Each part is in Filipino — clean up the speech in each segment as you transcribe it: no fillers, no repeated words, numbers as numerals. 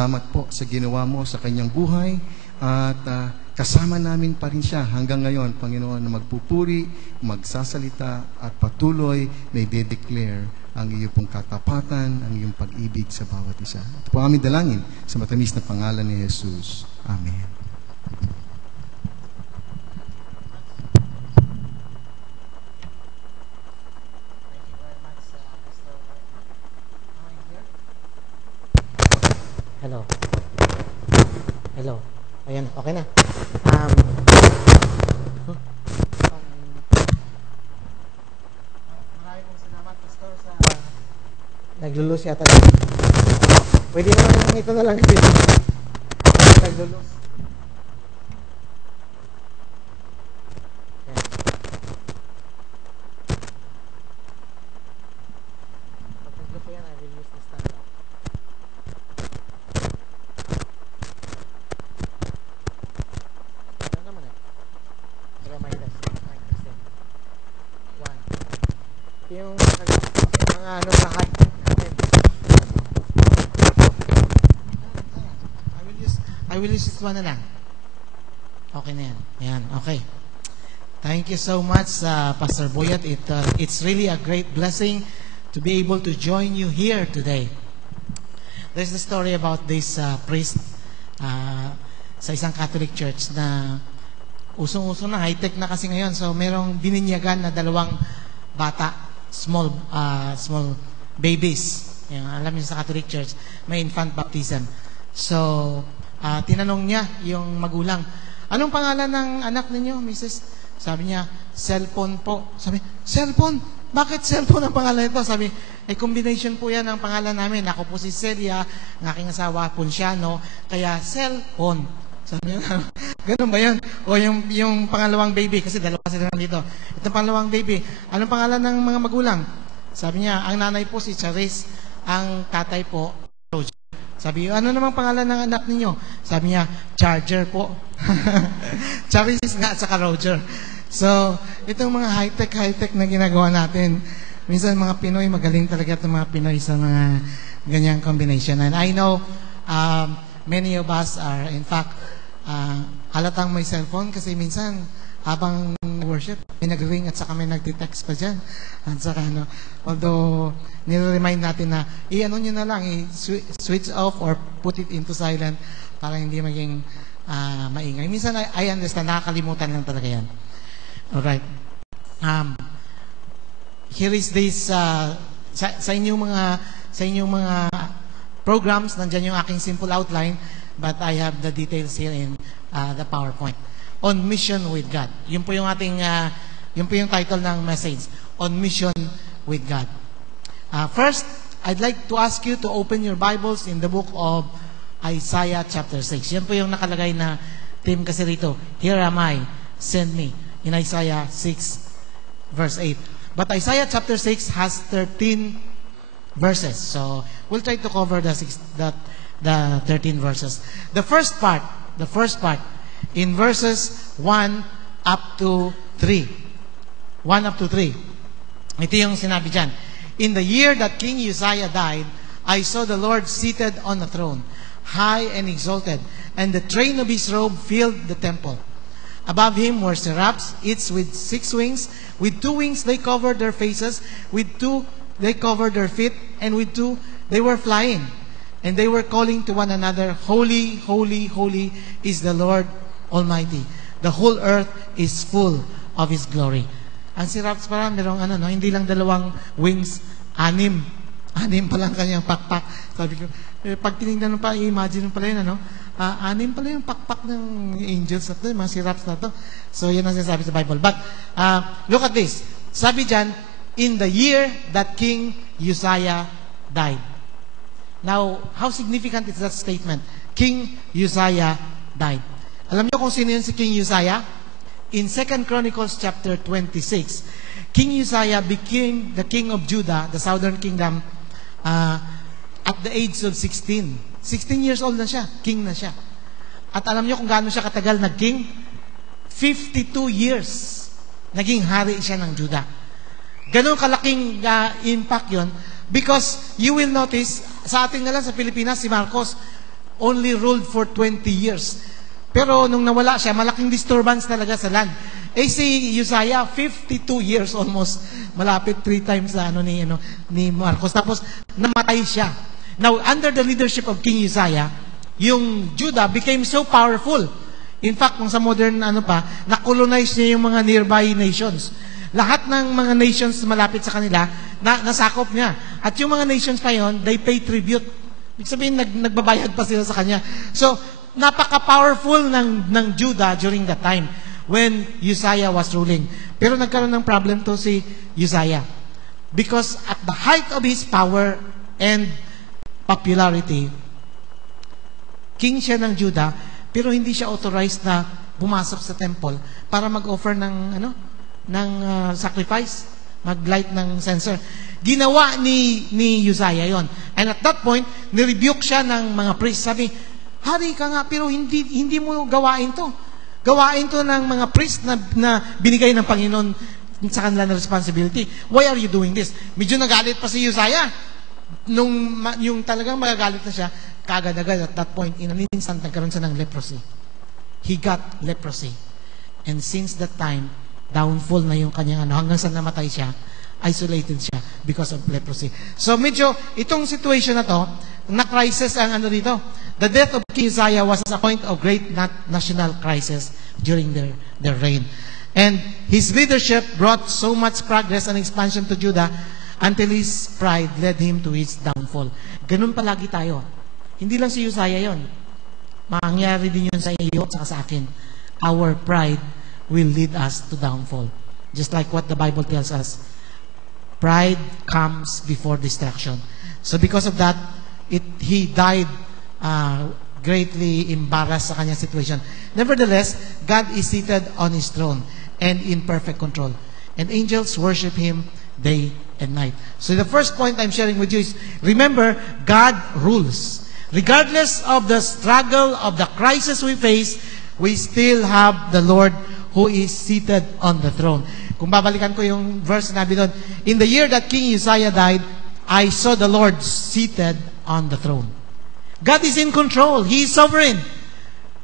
Salamat po sa ginawa mo sa kanyang buhay at kasama namin pa rin siya hanggang ngayon, Panginoon, na magpupuri, magsasalita at patuloy na i-declare ang iyong pong katapatan, ang iyong pag-ibig sa bawat isa. Ito po aming dalangin sa matamis na pangalan ni Jesus. Amen. Hello. Hello. Ayan, okay na. Maraming pong salamat, Pastor, sa naglulus yata. Pwede naman ito na lang. Naglulus. Pag naglo po yan, I will use the stand up. Yung mga ano sa height natin. I will use this one na lang. Okay na yan. Yan, okay. Thank you so much, Pastor Boyat. It's really a great blessing to be able to join you here today. There's the story about this priest sa isang Catholic church na usong-uso na, high-tech na kasi ngayon. So, merong bininyagan na dalawang bata, small babies. Yung, alam niyo sa Catholic Church, may infant baptism. So, tinanong niya yung magulang, anong pangalan ng anak ninyo, Mrs.? Sabi niya, cellphone po. Sabi, cellphone? Bakit cellphone ang pangalan nito? Sabi, combination po yan ang pangalan namin. Ako po si Celia, ng aking asawa, Ponciano, kaya cellphone. Sabi niya, ganun ba yun? O yung pangalawang baby, kasi dalawa sila dito. Itong pangalawang baby, anong pangalan ng mga magulang? Sabi niya, ang nanay po si Charis, ang tatay po, Roger. Sabi niya, ano namang pangalan ng anak ninyo? Sabi niya, Charger po. Charis nga, at saka Roger. So, itong mga high-tech na ginagawa natin, minsan mga Pinoy, magaling talaga itong mga Pinoy sa mga ganyang combination. And I know, many of us are, in fact, halatang may cellphone kasi minsan habang worship may nag-ring at saka may nagte-text pa dyan at saka although nire-remind natin na i-ano nyo na lang, switch off or put it into silent para hindi maging maingay. Minsan I understand, nakakalimutan lang talaga yan. Alright, here is this sa inyong mga programs, nandyan yung aking simple outline, but I have the details here in the PowerPoint. On Mission with God. Yun po yung ating, yun po yung title ng message. On Mission with God. First, I'd like to ask you to open your Bibles in the book of Isaiah chapter 6. Yan po yung nakalagay na theme kasi rito. Here am I, send me. In Isaiah 6 verse 8. But Isaiah chapter 6 has 13 verses. So, we'll try to cover the 13 verses. The first part, in verses 1 up to 3. 1 up to 3. Ito yung sinabi dyan. In the year that King Uzziah died, I saw the Lord seated on a throne, high and exalted, and the train of his robe filled the temple. Above him were seraphs, each with 6 wings. With 2 wings they covered their faces, with 2 they covered their feet, and with 2 they were flying. And they were calling to one another, Holy, holy, holy is the Lord Almighty. The whole earth is full of His glory. Ang seraphs pala, merong hindi lang 2 wings, 6. 6 pa lang kanyang pakpak. Sabi ko, pag tinignan mo pa, imagine mo pala yun, 6 pala yung pakpak ng angels na to, mga seraphs na to. So, yun ang sinasabi sa Bible. But, look at this. Sabi dyan, in the year that King Uzziah died. Now, how significant is that statement? King Uzziah died. Alam niyo kung sino yun si King Uzziah? In 2 Chronicles chapter 26, King Uzziah became the king of Judah, the southern kingdom, at the age of 16. 16 years old na siya, king na siya. At alam niyo kung gaano siya katagal nag-king? 52 years. Naging hari siya ng Judah. Ganun kalaking impact yon because you will notice, sa ating na lang sa Pilipinas, si Marcos, only ruled for 20 years. Pero nung nawala siya, malaking disturbance talaga sa land. Eh si Uzziah, 52 years almost, malapit 3 times sa ni Marcos. Tapos namatay siya. Now, under the leadership of King Uzziah, yung Judah became so powerful. In fact, kung sa modern na-colonize niya yung mga nearby nations. Lahat ng mga nations malapit sa kanila, nasakop niya. At yung mga nations pa yon, they pay tribute. Ibig sabihin, nagbabayad pa sila sa kanya. So, napaka-powerful ng Judah during that time when Uzziah was ruling. Pero nagkaroon ng problem to si Uzziah. Because at the height of his power and popularity, king siya ng Judah, pero hindi siya authorized na pumasok sa temple para mag-offer ng sacrifice, mag-light ng censer. Ginawa ni Uzziah yon. And at that point, nirebuke siya ng mga priests. Sabi, hari ka nga, pero hindi mo gawain to. Gawain to ng mga priests na binigay ng Panginoon sa kanila na responsibility. Why are you doing this? Medyo nagalit pa si Uzziah. Yung talagang magagalit na siya, kaagad-agad at that point, in an instant, nagkaroon siya ng leprosy. He got leprosy. And since that time, downfall na yung kanyang hanggang sa namatay siya, isolated siya because of leprosy. So medyo, itong situation na to, na-crisis ang dito. The death of King Uzziah was a point of great national crisis during their reign. And his leadership brought so much progress and expansion to Judah until his pride led him to his downfall. Ganun palagi tayo. Hindi lang si Uzziah yon. Mangyari din yun sa iyo at sa akin. Our pride will lead us to downfall. Just like what the Bible tells us. Pride comes before destruction. So because of that, he died greatly embarrassed sa kanyang situation. Nevertheless, God is seated on His throne and in perfect control. And angels worship Him day and night. So the first point I'm sharing with you is, remember, God rules. Regardless of the struggle, of the crisis we face, we still have the Lord who is seated on the throne. Kung babalikan ko yung verse na doon, in the year that King Uzziah died, I saw the Lord seated on the throne. God is in control. He is sovereign.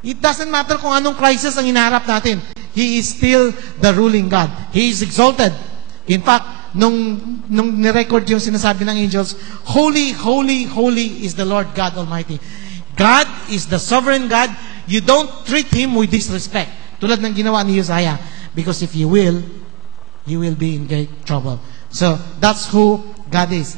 It doesn't matter kung anong crisis ang hinaharap natin. He is still the ruling God. He is exalted. In fact, nung nirecord yung sinasabi ng angels, Holy, holy, holy is the Lord God Almighty. God is the sovereign God. You don't treat Him with disrespect. Tulad ng ginawa ni Uzziah. Because if you will be in great trouble. So, that's who God is.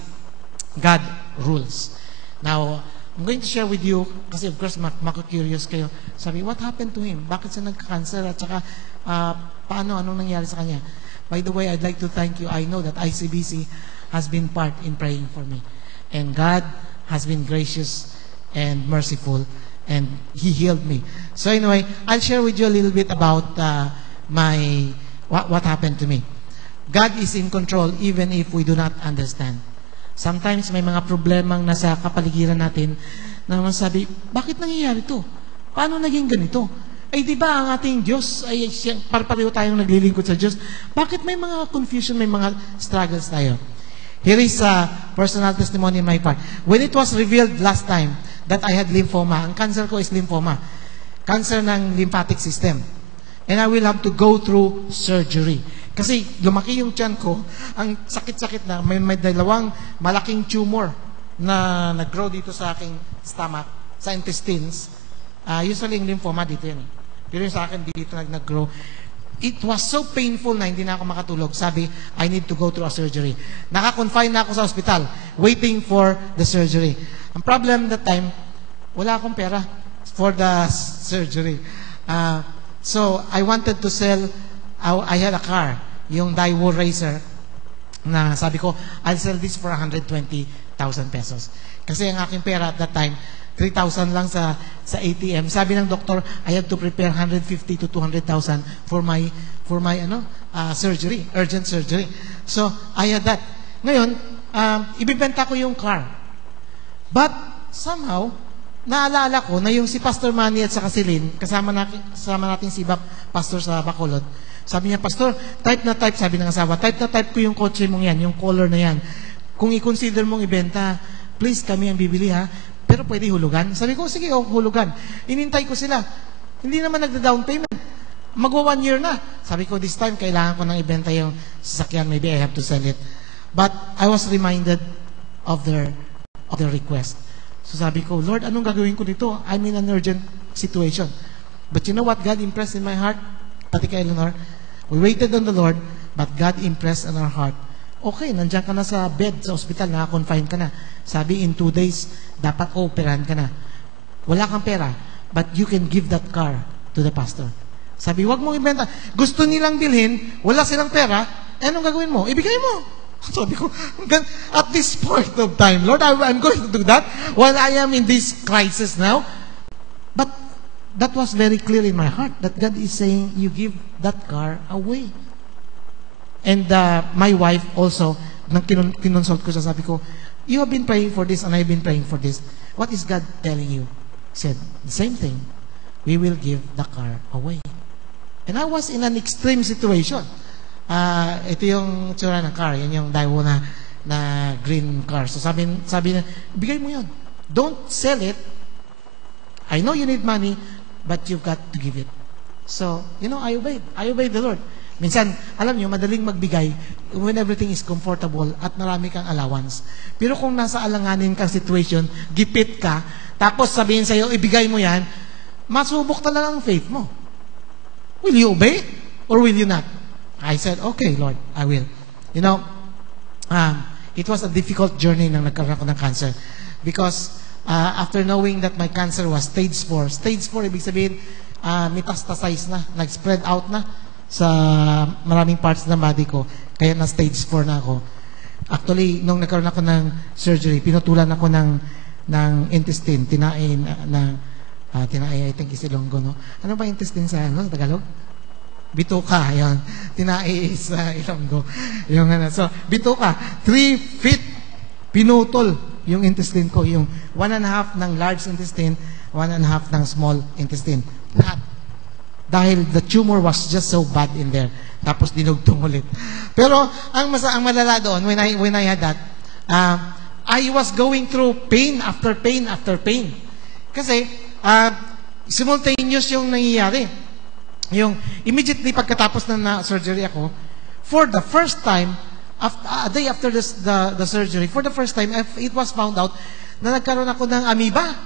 God rules. Now, I'm going to share with you, kasi of course, mako-curious kayo. Sabi, what happened to him? Bakit siya nagka-cancer? At saka, anong nangyari sa kanya? By the way, I'd like to thank you. I know that ICBC has been part in praying for me. And God has been gracious and merciful. And He healed me. So anyway, I'll share with you a little bit about what happened to me. God is in control even if we do not understand. Sometimes may mga problemang nasa kapaligiran natin na masabi, bakit nangyayari to? Paano naging ganito? Ay di ba ang ating Diyos, ay pareho tayong naglilingkod sa Diyos. Bakit may mga confusion, may mga struggles tayo? Here is a personal testimony in my part. When it was revealed last time that I had lymphoma, ang cancer ko is lymphoma. Cancer ng lymphatic system. And I will have to go through surgery. Kasi lumaki yung tiyan ko, ang sakit-sakit na, may dalawang malaking tumor na nag-grow dito sa aking stomach, sa intestines. Usually yung lymphoma dito yan. Pero yung sa akin dito nag-grow. It was so painful na hindi na ako makatulog. Sabi, I need to go through a surgery. Naka-confine na ako sa ospital, waiting for the surgery. Ang problem that time, wala akong pera for the surgery. So, I wanted to sell, I had a car, yung Daewoo Racer, na sabi ko, I'll sell this for 120,000 pesos. Kasi ang aking pera at that time, 3,000 lang sa ATM. Sabi ng doktor, I have to prepare 150 to 200,000 for my surgery, urgent surgery. So, I had that. Ngayon, ibibenta ko yung car. But, somehow, naalala ko na yung si Pastor Manny at saka si Lynn, kasama natin si Pastor sa Bacolod, sabi niya, Pastor, type na type, sabi ng asawa, type na type ko yung kotse mong yan, yung color na yan. Kung i-consider mong ibenta, please kami ang bibili ha. pero pwede hulugan. Sabi ko, sige, hulugan. Inintay ko sila. Hindi naman nagda-down payment. Magwa 1 year na. Sabi ko, this time, kailangan ko nang ibenta yung sasakyan. Maybe I have to sell it. But I was reminded of their request. So sabi ko, Lord, anong gagawin ko dito? I'm in an urgent situation. But you know what God impressed in my heart? Pati kay Eleanor, we waited on the Lord, but God impressed in our heart. Okay, nandiyan ka na sa bed, sa hospital, naka-confine ka na. Sabi, in 2 days, dapat operahan ka na. Wala kang pera, but you can give that car to the pastor. Sabi, wag mong ibenta. Gusto nilang bilhin, wala silang pera, anong gagawin mo? Ibigay mo. Sabi ko, at this point of time, Lord, I'm going to do that while I am in this crisis now. But that was very clear in my heart that God is saying, you give that car away. And my wife also, nang kinonsult ko siya, sabi ko, you have been praying for this and I've been praying for this. What is God telling you? He said, the same thing. We will give the car away. And I was in an extreme situation. Ito yung tsura ng car. Yan yung Daewoo na green car. So sabi na, bigay mo yun. Don't sell it. I know you need money, but you've got to give it. So, I obeyed. I obeyed the Lord. Minsan, alam nyo, madaling magbigay when everything is comfortable at marami kang allowance. Pero kung nasa alanganin kang situation, gipit ka, tapos sabihin sa'yo, ibigay mo yan, masubok talaga ang faith mo. Will you obey or will you not? I said, okay, Lord, I will. It was a difficult journey nang nagkaroon ako ng cancer. Because after knowing that my cancer was stage 4, stage 4, ibig sabihin, metastasize na, nag-spread out na sa maraming parts ng body ko. Kaya na stage 4 na ako. Actually, nung nagkaroon ako ng surgery, pinutulan ako ng intestine, tinain, I think is Ilonggo, no? Ano ba intestine sa Tagalog? Bituka, yun. Tinai sa Ilonggo. So, bituka. 3 feet, pinutol yung intestine ko. Yung 1.5 ng large intestine, 1.5 ng small intestine. Lahat. Dahil the tumor was just so bad in there. Tapos dinugtong ulit. Pero, ang malala doon, when I had that, I was going through pain after pain after pain. Kasi, simultaneous yung nangyayari. Yung immediately pagkatapos na surgery ako, for the first time, a day after the surgery, for the first time, it was found out na nagkaroon ako ng amoeba.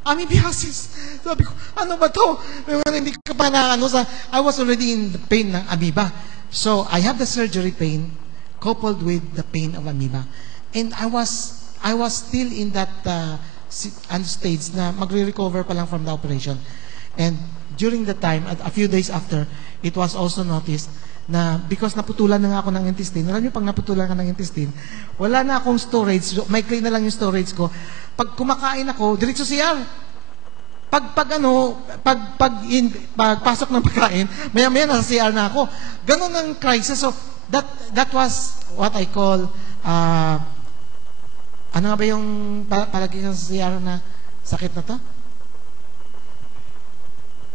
Amoebiasis. Sabi ko, ano ba to? Hindi ka pa I was already in the pain ng amoeba. So, I have the surgery pain coupled with the pain of amoeba. And I was still in that stage na magre-recover pa lang from the operation. And during the time, at a few days after, it was also noticed na because naputulan na nga ako ng intestine, alam niyo pag naputulan ka ng intestine, wala na akong storage, maikli na lang yung storage ko. Pag kumakain ako, diretso CR. Pagpasok ng pagkain, maya-maya nasa CR na ako. Ganun ang crisis. So, that was what I call, ano nga ba yung palagi sa CR na sakit na to?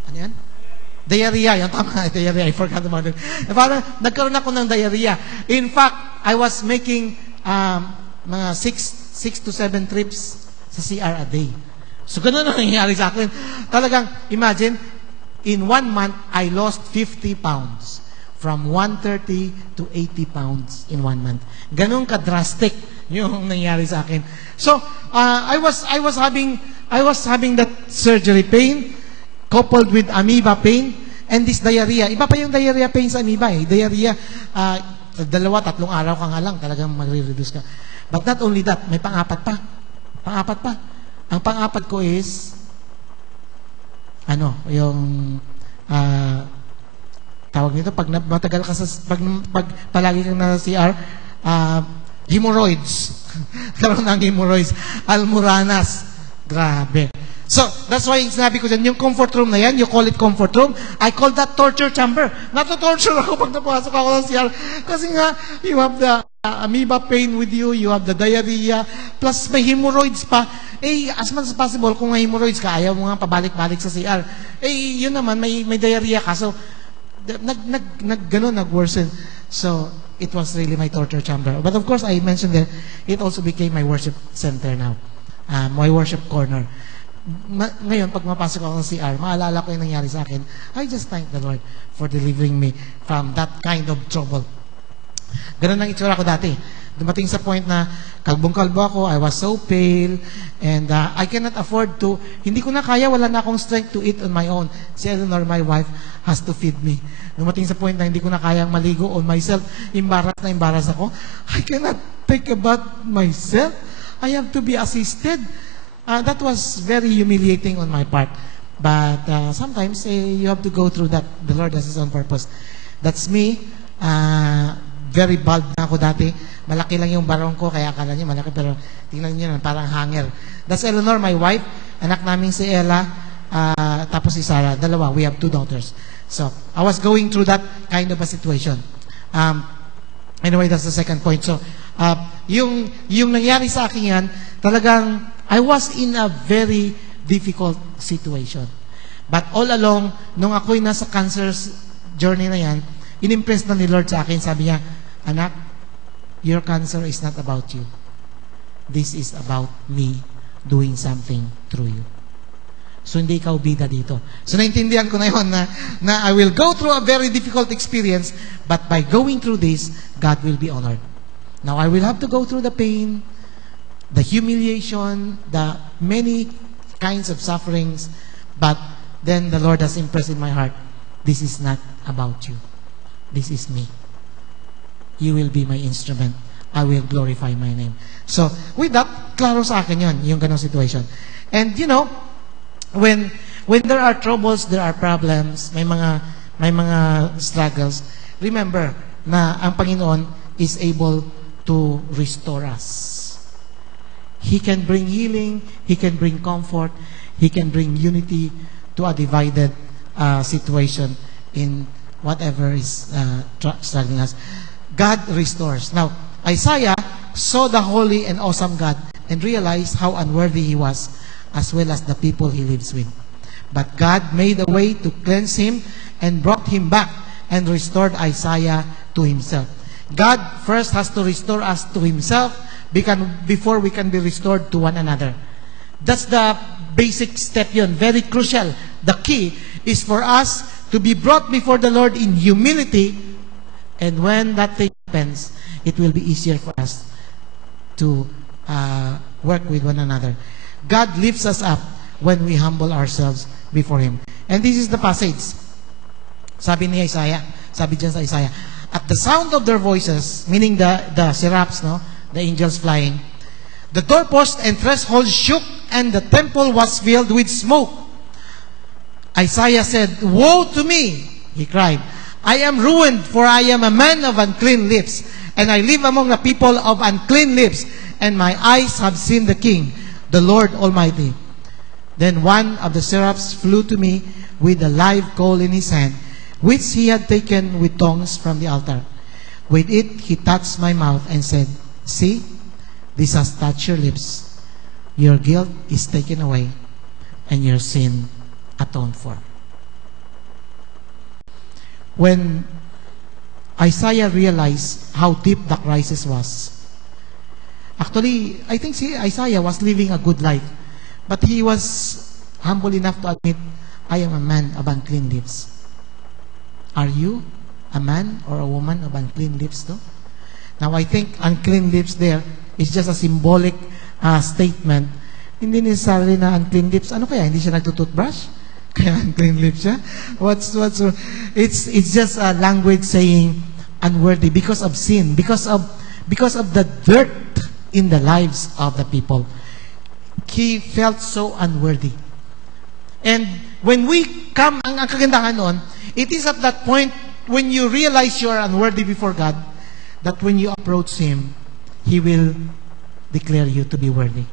Ano yan? Diarrhea. Yan, tama. Diarrhea. I forgot about it. Parang nagkaroon ako ng diarrhea. In fact, I was making mga 6 to 7 trips sa CR a day. So, ganun ang nangyayari sa akin. Talagang, imagine, in 1 month, I lost 50 pounds. From 130 to 80 pounds in 1 month. Ganun ka-drastic yung nangyayari sa akin. So, I was having that surgery pain, coupled with amoeba pain, and this diarrhea. Iba pa yung diarrhea pain sa amoeba eh. Diarrhea, 2-3 araw ka nga lang, talagang magre-reduce ka. But not only that, may pang-apat pa. Ang pang-apat ko is, tawag nito, pag matagal ka pag palagi kang nasa CR, hemorrhoids. Karoon ng hemorrhoids. Almoranas. Grabe. So, that's why sinabi ko dyan, yung comfort room na yan, you call it comfort room, I call that torture chamber. Nato-torture ako pag napasok ako ng CR. Kasi nga, you have the amoeba pain with you, you have the diarrhea, plus may hemorrhoids pa. As much as possible, kung may hemorrhoids ka, ayaw mo nga pabalik-balik sa CR. Yun naman, may diarrhea ka. So, nag-worsen. So, it was really my torture chamber. But of course, I mentioned that it also became my worship center now. my worship corner. Ngayon, pag mapasok ako ng CR, maalala ko yung nangyari sa akin. I just thank the Lord for delivering me from that kind of trouble. Ganun ang itsura ko dati. Dumating sa point na kalbong-kalbo ako, I was so pale, and I cannot afford to, hindi ko na kaya, wala na akong strength to eat on my own. Si Eleanor, my wife, has to feed me. Dumating sa point na hindi ko na kayang maligo on myself, embarrass ako. I cannot take a bath myself. I have to be assisted. That was very humiliating on my part. But sometimes you have to go through that. The Lord has His own purpose. That's me. Very bald na ako dati. Malaki lang yung barong ko, kaya akala niyo malaki, pero tingnan niyo na, parang hanger. That's Eleanor, my wife. Anak namin si Ella, tapos si Sarah. Dalawa, we have 2 daughters. So, I was going through that kind of a situation. Anyway, that's the second point. So, yung nangyari sa akin yan, talagang, I was in a very difficult situation. But all along, nung ako'y nasa cancer journey na yan, inimpress na ni Lord sa akin, sabi niya, anak, your cancer is not about you. This is about me doing something through you. So, hindi ikaw bida dito. So, naintindihan ko na yun na I will go through a very difficult experience, but by going through this, God will be honored. Now, I will have to go through the pain, the humiliation, the many kinds of sufferings, but then the Lord has impressed in my heart, this is not about you. This is me. You will be my instrument. I will glorify my name. So, with that, klaro sa akin yun, yung ganong situation. And, you know, when there are troubles, there are problems, may mga struggles, remember na ang Panginoon is able to restore us. He can bring healing, He can bring comfort, He can bring unity to a divided situation in whatever is struggling us. God restores. Now, Isaiah saw the holy and awesome God and realized how unworthy he was, as well as the people he lives with. But God made a way to cleanse him and brought him back and restored Isaiah to himself. God first has to restore us to himself before we can be restored to one another. That's the basic step yun, very crucial. The key is for us to be brought before the Lord in humility, and when that thing happens, it will be easier for us to work with one another. God lifts us up when we humble ourselves before Him. And this is the passage. Sabi ni Isaiah, sabi dyan sa Isaiah, at the sound of their voices, meaning the seraphs, no, the angels flying, the doorpost and threshold shook, and the temple was filled with smoke. Isaiah said, "Woe to me," he cried. "I am ruined, for I am a man of unclean lips, and I live among the people of unclean lips, and my eyes have seen the King, the Lord Almighty." Then one of the seraphs flew to me with a live coal in his hand, which he had taken with tongs from the altar. With it he touched my mouth and said, "See, this has touched your lips. Your guilt is taken away, and your sin atoned for." When Isaiah realized how deep the crisis was, actually, I think Isaiah was living a good life, but he was humble enough to admit, "I am a man of unclean lips." Are you a man or a woman of unclean lips, no? Now, I think unclean lips there is just a symbolic statement. Hindi necessarily na unclean lips. Ano kaya? Hindi siya nagtutoothbrush? Kaya unclean lips siya? It's just a language saying unworthy because of sin, because of the dirt in the lives of the people. He felt so unworthy. And when we come, ang kagandahan noon, it is at that point when you realize you are unworthy before God, that when you approach Him, He will declare you to be worthy.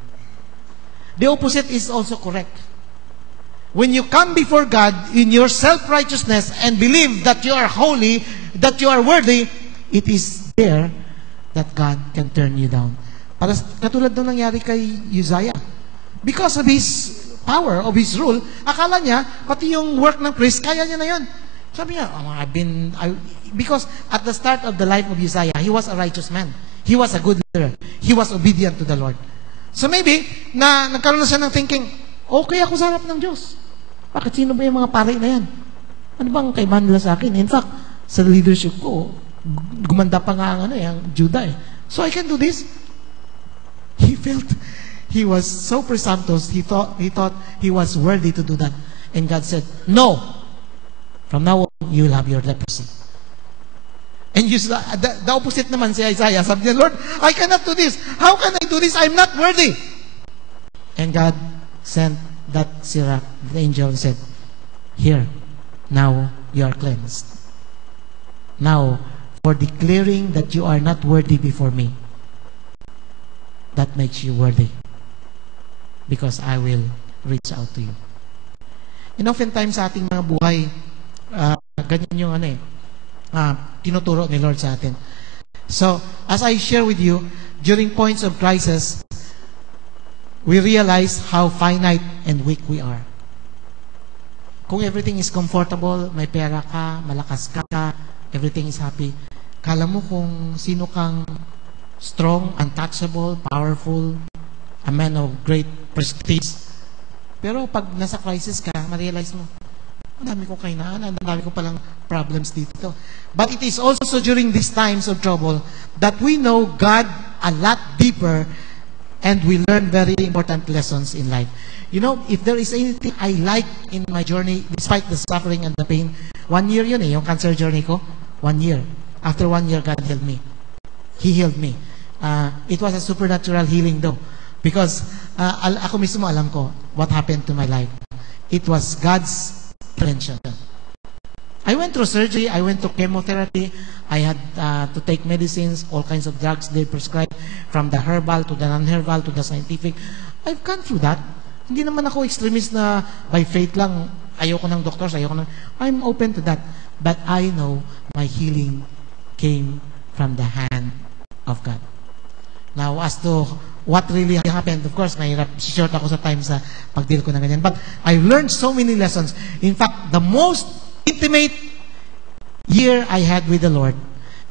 The opposite is also correct. When you come before God in your self-righteousness and believe that you are holy, that you are worthy, it is there that God can turn you down. Para katulad ng nangyari kay Uzziah. Because of his power, of his rule, akala niya, pati yung work ng priest, kaya niya na yun. Sabi niya, because at the start of the life of Uzziah, he was a righteous man. He was a good leader. He was obedient to the Lord. So maybe, nagkaroon na siya ng thinking, okay ako sa harap ng Diyos. Bakit sino ba yung mga pare na yan? Ano bang kaibahan nila sa akin? In fact, sa leadership ko, gumanda pa nga ang Judah eh. So I can do this. He felt, he was so presumptuous, he thought he was worthy to do that. And God said, no. From now on, you will have your leprosy. And the opposite naman si Isaiah. Sabi niya, Lord, I cannot do this. How can I do this? I'm not worthy. And God sent that Sirach, the angel, said, here, now you are cleansed. Now, for declaring that you are not worthy before me, that makes you worthy. Because I will reach out to you. And oftentimes sa ating mga buhay, ganyan yung tinuturo ni Lord sa atin. So, as I share with you, during points of crisis, we realize how finite and weak we are. Kung everything is comfortable, may pera ka, malakas ka, everything is happy, kala mo kung sino kang strong, untouchable, powerful, a man of great prestige. Pero pag nasa crisis ka, ma-realize mo, ang dami kong kainaan, ang dami kong palang problems dito. But it is also during these times of trouble that we know God a lot deeper and we learn very important lessons in life. You know, if there is anything I like in my journey, despite the suffering and the pain, 1 year yun yung cancer journey ko. 1 year. After 1 year, God healed me. He healed me. It was a supernatural healing though. Because ako mismo alam ko what happened to my life. It was God's prevention. I went through surgery, I went through chemotherapy, I had to take medicines, all kinds of drugs they prescribed, from the herbal to the non-herbal to the scientific. I've gone through that. Hindi naman ako extremist na by faith lang, ayoko ng doctors, I'm open to that. But I know my healing came from the hand of God. Now, as to what really happened, of course, mahirap, short ako sa time sa pag-deal ko na ganyan. But I've learned so many lessons. In fact, the most intimate year I had with the Lord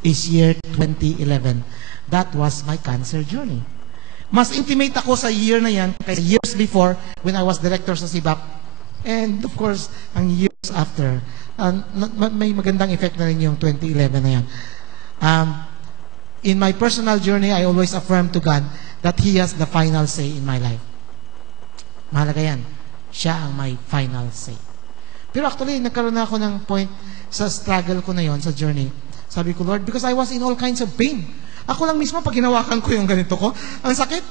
is year 2011. That was my cancer journey. Mas intimate ako sa year na yan kaysa years before when I was director sa SIBAC. And of course, ang years after, may magandang effect na rin yung 2011 na yan. In my personal journey, I always affirm to God that He has the final say in my life. Mahalaga yan. Siya ang may final say. Pero actually, nagkaroon na ako ng point sa struggle ko na yon, sa journey. Sabi ko, Lord, because I was in all kinds of pain. Ako lang mismo, pag hinawakan ko yung ganito ko, ang sakit.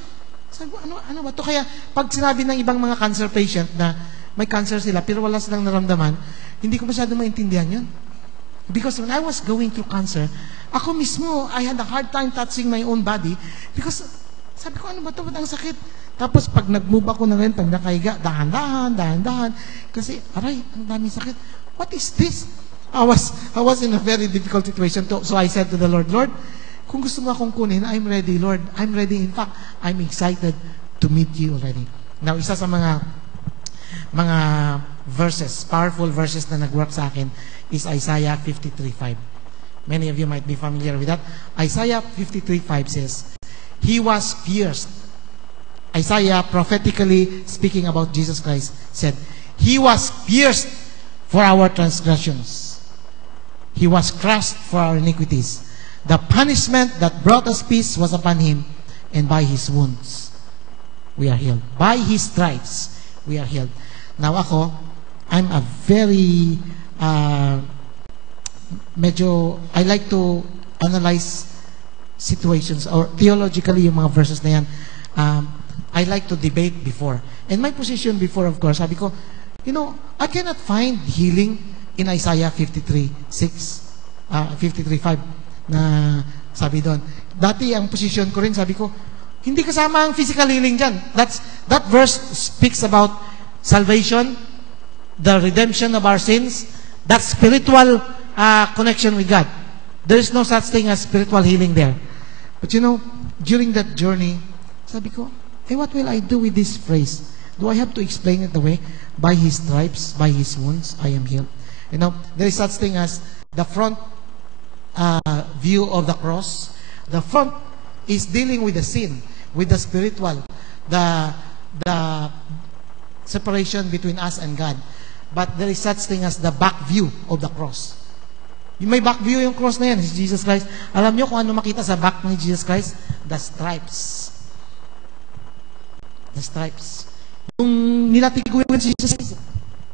Sabi ko, ano ba to? Kaya, pag sinabi ng ibang mga cancer patient na may cancer sila, pero wala silang naramdaman, hindi ko masyado maintindihan yun. Because when I was going through cancer, ako mismo, I had a hard time touching my own body because sabi ko, ano ba ito? Ba't ang sakit? Tapos pag nag-move ako na rin, pag nakahiga, dahan-dahan. Kasi, aray, ang daming sakit. What is this? I was in a very difficult situation. So I said to the Lord, Lord, kung gusto mo akong kunin, I'm ready, Lord. I'm ready. In fact, I'm excited to meet you already. Now, isa sa mga verses, powerful verses na nag-work sa akin is Isaiah 53:5. Many of you might be familiar with that. Isaiah 53:5 says, He was pierced. Isaiah, prophetically speaking about Jesus Christ, said, He was pierced for our transgressions. He was crushed for our iniquities. The punishment that brought us peace was upon Him, and by His wounds we are healed. By His stripes we are healed. Now ako, I'm a very I like to analyze situations or theologically yung mga verses na yan. I like to debate before. And my position before, of course, sabi ko, I cannot find healing in Isaiah 53:5 na sabi doon. Dati ang position ko rin, sabi ko, hindi kasama ang physical healing dyan. That verse speaks about salvation, the redemption of our sins, that spiritual connection with God. There is no such thing as spiritual healing there. But during that journey, sabi ko, what will I do with this phrase? Do I have to explain it the way? By His stripes, by His wounds, I am healed. There is such thing as the front view of the cross. The front is dealing with the sin, with the spiritual. the separation between us and God. But there is such thing as the back view of the cross. Yung may back view yung cross na yan, si Jesus Christ. Alam niyo kung ano makita sa back ni Jesus Christ? The stripes. The stripes. Yung nilatiguan si Jesus Christ.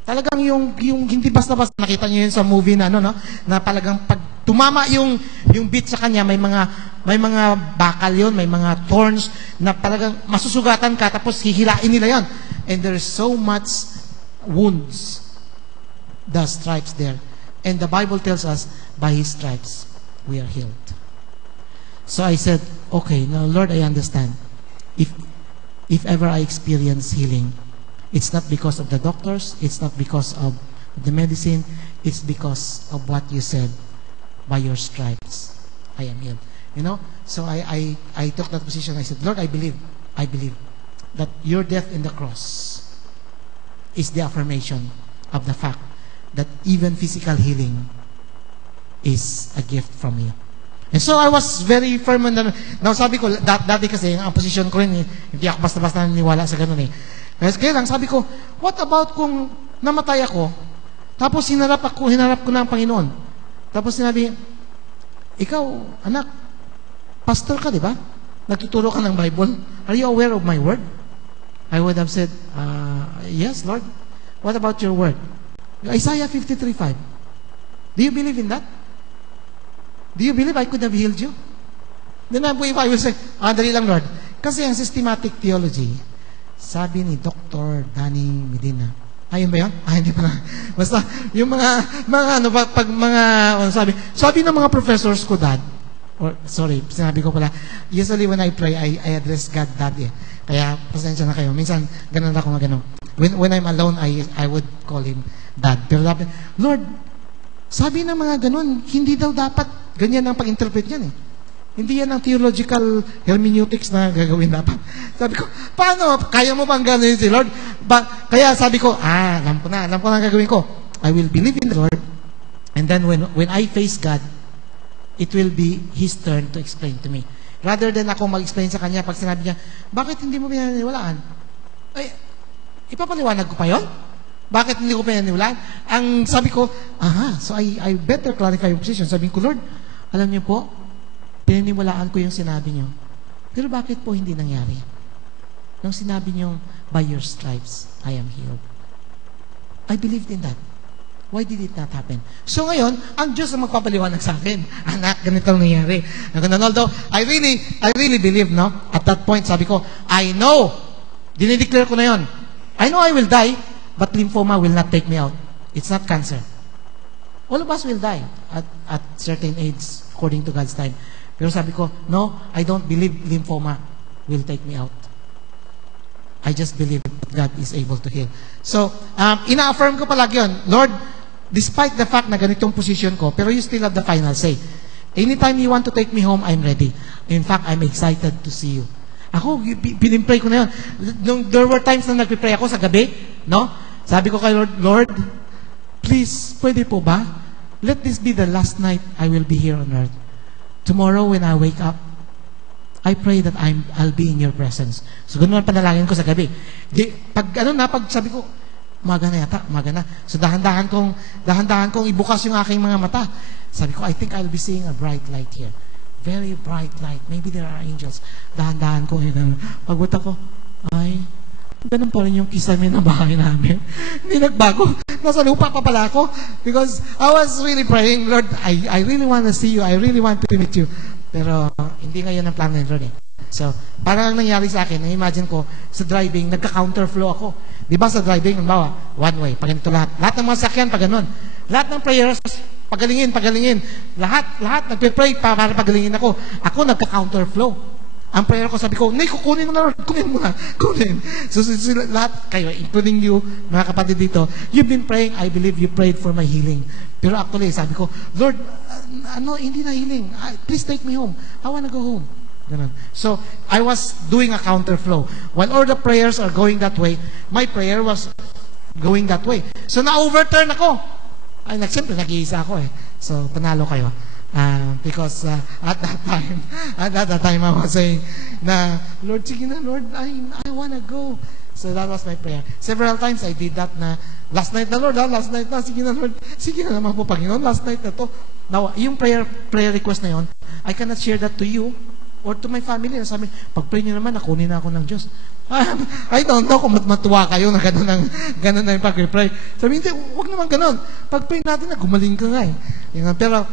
Talagang yung hindi basta-basta, nakita niyo yun sa movie na na talagang pag tumama yung beat sa kanya, may mga bakal yun, may mga thorns na talagang masusugatan ka, tapos hihilain nila yon. And there's so much wounds, the stripes there. And the Bible tells us, by His stripes, we are healed. So I said, okay, now Lord, I understand. If ever I experience healing, it's not because of the doctors, it's not because of the medicine, it's because of what you said, by your stripes, I am healed. So I took that position. I said, Lord, I believe that your death in the cross is the affirmation of the fact that even physical healing is a gift from you. And so I was very firm on that. Now sabi ko, dati kasi, ang position ko rin, hindi ako basta-basta naniniwala sa ganun eh. Kaya lang, sabi ko, what about kung namatay ako, tapos hinarap ko na ang Panginoon. Tapos sinabi, ikaw, anak, pastor ka, di ba? Nagtuturo ka ng Bible. Are you aware of my word? I would have said, yes, Lord. What about your word? Isaiah 53:5. Do you believe in that? Do you believe I could have healed you? Then if I will say, dali lang, Lord. Kasi ang systematic theology, sabi ni Dr. Danny Medina, ayun ba yun? Hindi pa na. Basta, yung sabi ng mga professors ko, Dad, sinabi ko pala, usually when I pray, I address God, Dad eh. Kaya, pasensya na kayo. Minsan, ganun ako magano. When I'm alone, I would call Him Dad. Pero dapat, Lord, sabi ng mga ganun, hindi daw dapat ganyan ang pag-interpret yan eh. Hindi yan ang theological hermeneutics na gagawin dapat. Sabi ko, paano? Kaya mo bang gano'n si Lord? Kaya sabi ko, alam ko na ang gagawin ko. I will believe in the Lord, and then when I face God, it will be His turn to explain to me. Rather than ako mag-explain sa Kanya, pag sinabi niya, bakit hindi mo pinaniniwalaan? Ay, ipapaliwanag ko pa yon? Bakit hindi ko pinaniniwalaan? Ang sabi ko, so I better clarify yung position. Sabi ko, Lord, alam niyo po, pinaniwalaan ko yung sinabi niyo. Pero bakit po hindi nangyari? Nung sinabi niyo, by your stripes, I am healed. I believed in that. Why did it not happen? So ngayon, ang Diyos ang magpapaliwanag sa akin. Anak, ganito ang nangyari. Although, I really believe, no? At that point, sabi ko, I know, dinideclare ko na yon. I know I will die, but lymphoma will not take me out. It's not cancer. All of us will die at certain age, according to God's time. Pero sabi ko, no, I don't believe lymphoma will take me out. I just believe God is able to heal. So, ina-affirm ko palagi yun, Lord, despite the fact na ganitong position ko, pero you still have the final say. Anytime you want to take me home, I'm ready. In fact, I'm excited to see you. Ako, pinimpray ko na yun. There were times na nagpipray ako sa gabi, no? Sabi ko kay Lord, please, pwede po ba? Let this be the last night I will be here on earth. Tomorrow when I wake up, I pray that I'll be in your presence. So, ganun ang panalangin ko sa gabi. Pag sabi ko, umaga na. So, dahan-dahan kong ibukas yung aking mga mata. Sabi ko, I think I'll be seeing a bright light here. Very bright light. Maybe there are angels. Dahan-dahan ko. Pagbuta ko, ganun pa rin yung kisame ng bahay namin. Hindi nagbago. Nasa lupa pa pala ako. Because I was really praying, Lord, I really want to see you. I really want to meet you. Pero hindi ngayon ang plano ni Lord eh. So, parang ang nangyari sa akin, imagine ko, sa driving, nagka-counterflow ako. Di ba sa driving, bawa, one way, pag ganito lahat. Lahat ng mga sakyan, pag ganun. Lahat ng prayers, pagalingin. Lahat nagpe-pray para pagalingin ako. Ako nagka-counterflow. Ang prayer ko, sabi ko, kukunin mo na, Lord, kunin. So, lahat kayo, including you, mga kapatid dito, you've been praying, I believe you prayed for my healing. Pero actually, sabi ko, Lord, hindi na healing. Please take me home. I wanna go home. Ganun. So, I was doing a counterflow. While all the prayers are going that way, my prayer was going that way. So, na-overturn ako. Siyempre, nag-iisa ako eh. So, panalo kayo. Because at that time I was saying na, Lord, sige na, Lord, I wanna go. So that was my prayer. Several times I did that na, last night na, Lord, last night na, sige na, Lord, sige na naman po, Panginoon, last night na to. Now, yung prayer request na yon, I cannot share that to you or to my family. Sabi, pag-pray nyo naman, nakunin na ako ng Diyos. I don't know kung matuwa kayo na gano'n na yung pag-pray. Sabi, hindi, huwag naman gano'n. Pag-pray natin na, gumaling ka nga eh. Pero,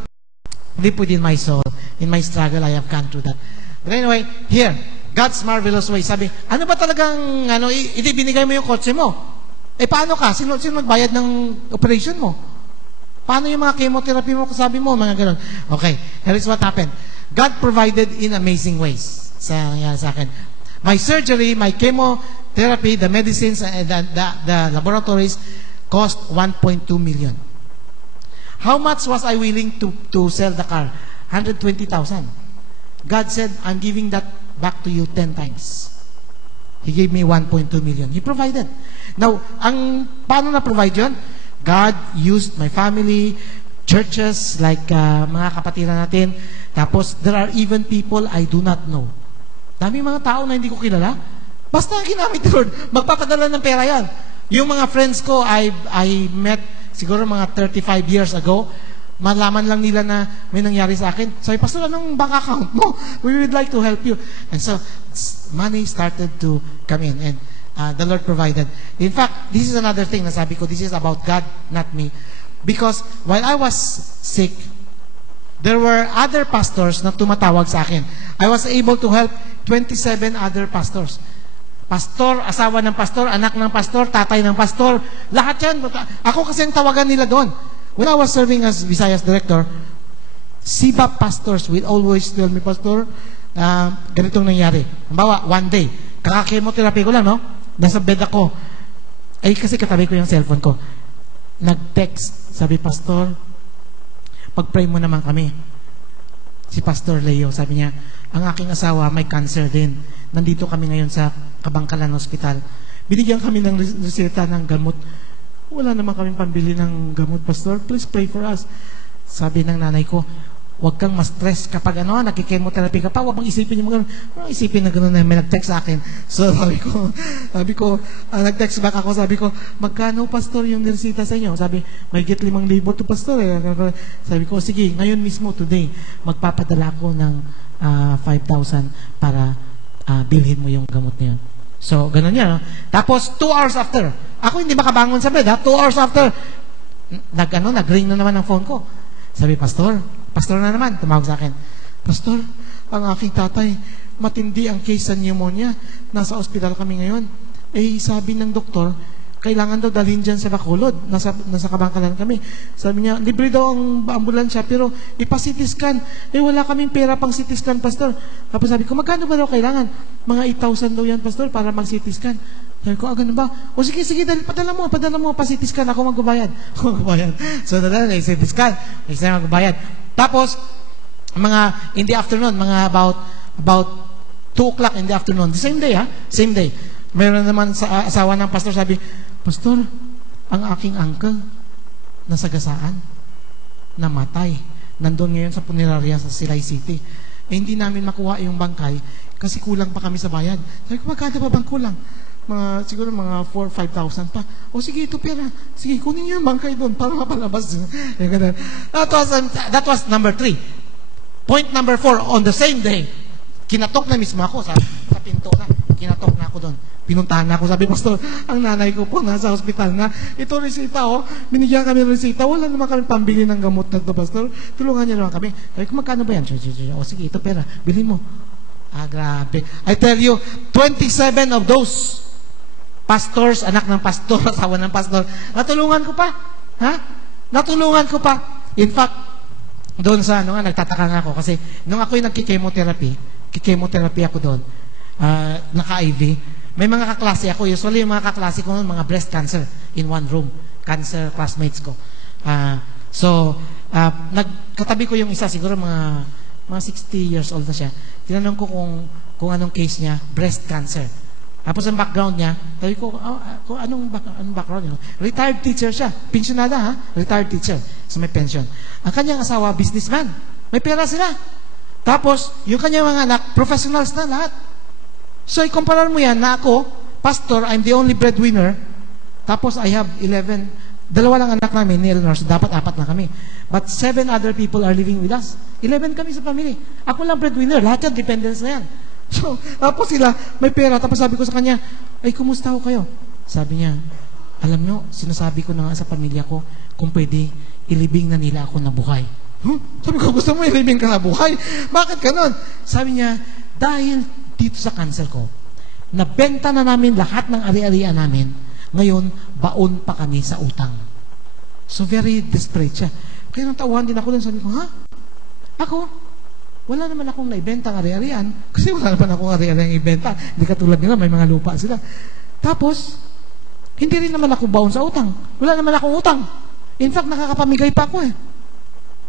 deep within my soul, in my struggle, I have gone through that. But anyway, here, God's marvelous way. Sabi, ano ba talagang, binigay mo yung kotse mo? Paano ka? Sino magbayad ng operation mo? Paano yung mga chemotherapy mo? Sabi mo, mga ganun. Okay, here is what happened. God provided in amazing ways sa akin. My surgery, my chemotherapy, the medicines, the laboratories cost 1.2 million. How much was I willing to sell the car? 120,000. God said, I'm giving that back to you 10 times. He gave me 1.2 million. He provided. Now, paano na-provide yun? God used my family, churches, like mga kapatiran natin. Tapos, there are even people I do not know. Dami mga tao na hindi ko kilala. Basta ginamit ni Lord. Magpapadala ng pera yan. Yung mga friends ko, I met siguro mga 35 years ago, malaman lang nila na may nangyari sa akin. Sabi, Pastor, anong bank account mo? We would like to help you. And so, money started to come in. And the Lord provided. In fact, this is another thing na sabi ko, this is about God, not me. Because while I was sick, there were other pastors na tumatawag sa akin. I was able to help 27 other pastors. Pastor, asawa ng pastor, anak ng pastor, tatay ng pastor, lahat yan. Ako kasi ang tawagan nila doon. When I was serving as Visayas director, SIBA pastors will always tell me, Pastor, ganitong nangyari. Halimbawa, one day, kaka-chemotherapy ko lang, no? Nasa bed ako. Kasi katabi ko yung cellphone ko. Nag-text, sabi, Pastor, pag-pray mo naman kami. Si Pastor Leo, sabi niya, ang aking asawa may cancer din. Nandito kami ngayon sa Kabangkalan Hospital. Binigyan kami ng reseta ng gamot. Wala naman kaming pambili ng gamot, Pastor. Please pray for us. Sabi ng nanay ko, huwag kang ma-stress kapag nakikemotherapy ka pa, huwag mong isipin yung mga isipin na gano'n na may nag-text sa akin. So sabi ko, nag-text back ako, sabi ko, magkano, Pastor, yung reseta sa inyo? Sabi, may get 5,000 to, Pastor. Sabi ko, sige, ngayon mismo, today, magpapadala ko ng 5,000 para bilhin mo yung gamot niya. So, ganun yan. No? Tapos, 2 hours after, ako hindi makabangon sa bed, 2 hours after, nag-ring na naman ang phone ko. Sabi, Pastor na naman, tumawag sa akin, Pastor, ang aking tatay, matindi ang case sa pneumonia. Nasa ospital kami ngayon. Sabi ng doktor, kailangan daw dalhin dyan sa Bacolod. Nasa Kabangkalan kami. Sabi niya, libre daw ang ambulansya, pero ipa-CT scan. Wala kaming pera pang CT scan, Pastor. Tapos sabi ko, magkano ba daw kailangan? Mga 8,000 daw yan, Pastor, para mag-CT scan. Sabi ko, ganun ba? O sige, padala mo, pa-CT scan. Ako magbabayad. So, dala na, CT scan. Isa na magbabayad. Tapos, in the afternoon, mga about 2 o'clock in the afternoon, the same day, same day. Meron naman sa asawa ng pastor, sabi, Pastor, ang aking uncle nasagasaan, namatay. Nandun ngayon sa punerarya sa Silay City. Hindi namin makuha yung bangkay kasi kulang pa kami sa bayad. Sabi ko, magkano pa bang kulang? Siguro mga 4,000-5,000 pa. O sige, ito pera. Sige, kunin niyo yung bangkay doon para mapalabas. That was number 3. Point number 4, on the same day, kinatok na mismo ako sa pinto na. Kinatok na ako doon. Pinuntahan na ako. Sabi, Pastor, ang nanay ko po nasa hospital na. Ito resita, binigyan kami ng resita. Wala naman kami pambili ng gamot na ito, Pastor. Tulungan niyo naman kami. Sabi ko, magkano ba yan? O sige, ito pera. Bilhin mo. Grabe. I tell you, 27 of those pastors, anak ng pastor, asawa ng pastor, natulungan ko pa. Natulungan ko pa. In fact, doon sa nagtataka nga ako kasi nung ako'y kikemotherapy ako doon, naka-IV, may mga kaklase ako. Usually, yung mga kaklase ko noon, mga breast cancer in one room. Cancer classmates ko. Nagkatabi ko yung isa, siguro mga 60 years old na siya. Tinanong ko kung anong case niya, breast cancer. Tapos ang background niya, sabi ko, anong background niya? Retired teacher siya. Pensionada, Retired teacher. So may pension. Ang kanyang asawa, businessman. May pera sila. Tapos, yung kanyang mga anak, professionals na lahat. So, ikumparar mo yan na ako, pastor, I'm the only breadwinner. Tapos, I have 11. Dalawa lang anak namin ni Eleanor, so dapat 4 na kami. But 7 other people are living with us. 11 kami sa family. Ako lang breadwinner. Lahat yan, dependence na yan. So, tapos sila, may pera. Tapos sabi ko sa kanya, ay, kumusta ho kayo? Sabi niya, alam nyo, sinasabi ko na nga sa pamilya ko, kung pwede, ilibing na nila ako na buhay. Huh? Sabi ko, gusto mo ilibing ka na buhay? Bakit ganun? Sabi niya, dahil dito sa cancer ko, nabenta na namin lahat ng ari-arian namin, ngayon, baon pa kami sa utang. So, very desperate siya. Kaya nang tauhan din ako doon, sabi ko, ha? Ako? Wala naman akong naibenta ng ari-arian. Kasi wala naman akong ari-arian ibenta. Hindi katulad nila, may mga lupa sila. Tapos, hindi rin naman ako baon sa utang. Wala naman akong utang. In fact, nakakapamigay pa ako eh.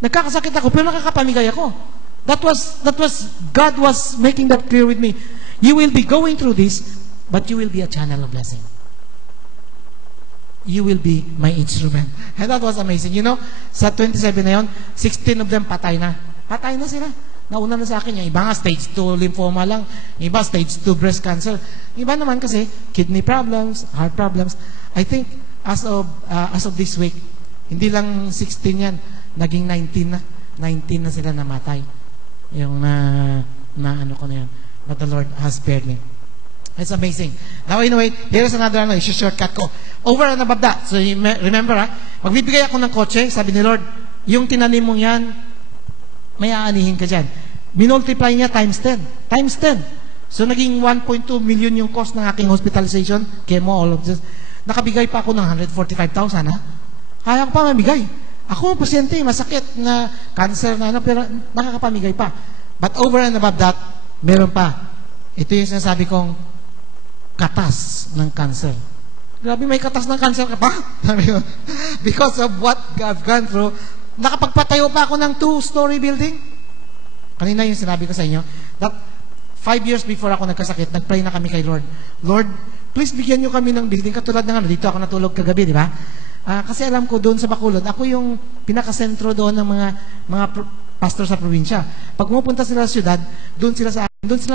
Nagkakasakit ako, pero nakakapamigay ako. That was, God was making that clear with me. You will be going through this, but you will be a channel of blessing. You will be my instrument. And that was amazing. You know, sa 27 na yun, 16 of them patay na. Patay na sila. Nauna na sa akin. Yung iba nga stage 2 lymphoma lang. Yung iba stage 2 breast cancer. Yung iba naman kasi kidney problems, heart problems. I think as of this week, hindi lang 16 yan, naging 19 na. 19 na sila namatay. Yung na ano ko na yan. But the Lord has spared me. It's amazing. Now, anyway, here's another shortcut ko. Over and above that. So, remember, magbibigay ako ng kotse, sabi ni Lord, yung tinanim mong yan, may aanihin ka dyan. Minultiply niya times 10. Times 10. So, naging 1.2 million yung cost ng aking hospitalization, chemo, all of this. Nakabigay pa ako ng 145,000, ha? Kaya ko pa mamigay. Ako, pasyente, masakit na cancer na ano, pero nakakapamigay pa. But over and above that, meron pa. Ito yung sinasabi kong katas ng cancer. Grabe, may katas ng cancer ka pa? Because of what I've gone through, nakapagpatayo pa ako ng 2-story building. Kanina yung sinabi ko sa inyo, that 5 years before ako nagkasakit, nagpray na kami kay Lord. Lord, please bigyan nyo kami ng building. Katulad ng dito ako natulog kagabi, di ba? Kasi alam ko doon sa Bacolod, ako yung pinakasentro doon ng mga pastor sa probinsya. Pag pumupunta sila sa syudad, doon sila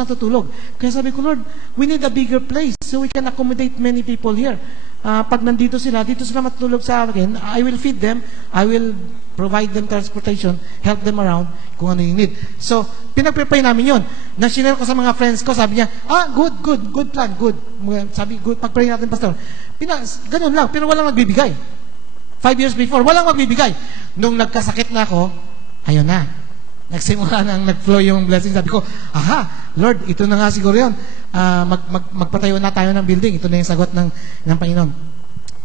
natutulog. Kaya sabi ko, Lord, we need a bigger place so we can accommodate many people here. Pag nandito sila matutulog sa akin, I will feed them, I will provide them transportation, help them around kung ano yung need. So, pinag-prepare namin yun. Na-share ko sa mga friends ko, sabi niya, good plan, good. Sabi, good, pag-pray natin, pastor. Ganun lang, pero walang magbibigay. 5 years before, walang magbibigay. Nung nagkasakit na ako, ayun na. Nagsimula nang nag-flow yung blessing. Sabi ko, aha, Lord, ito na nga siguro yun. Magpatayo na tayo ng building. Ito na yung sagot ng Panginoon.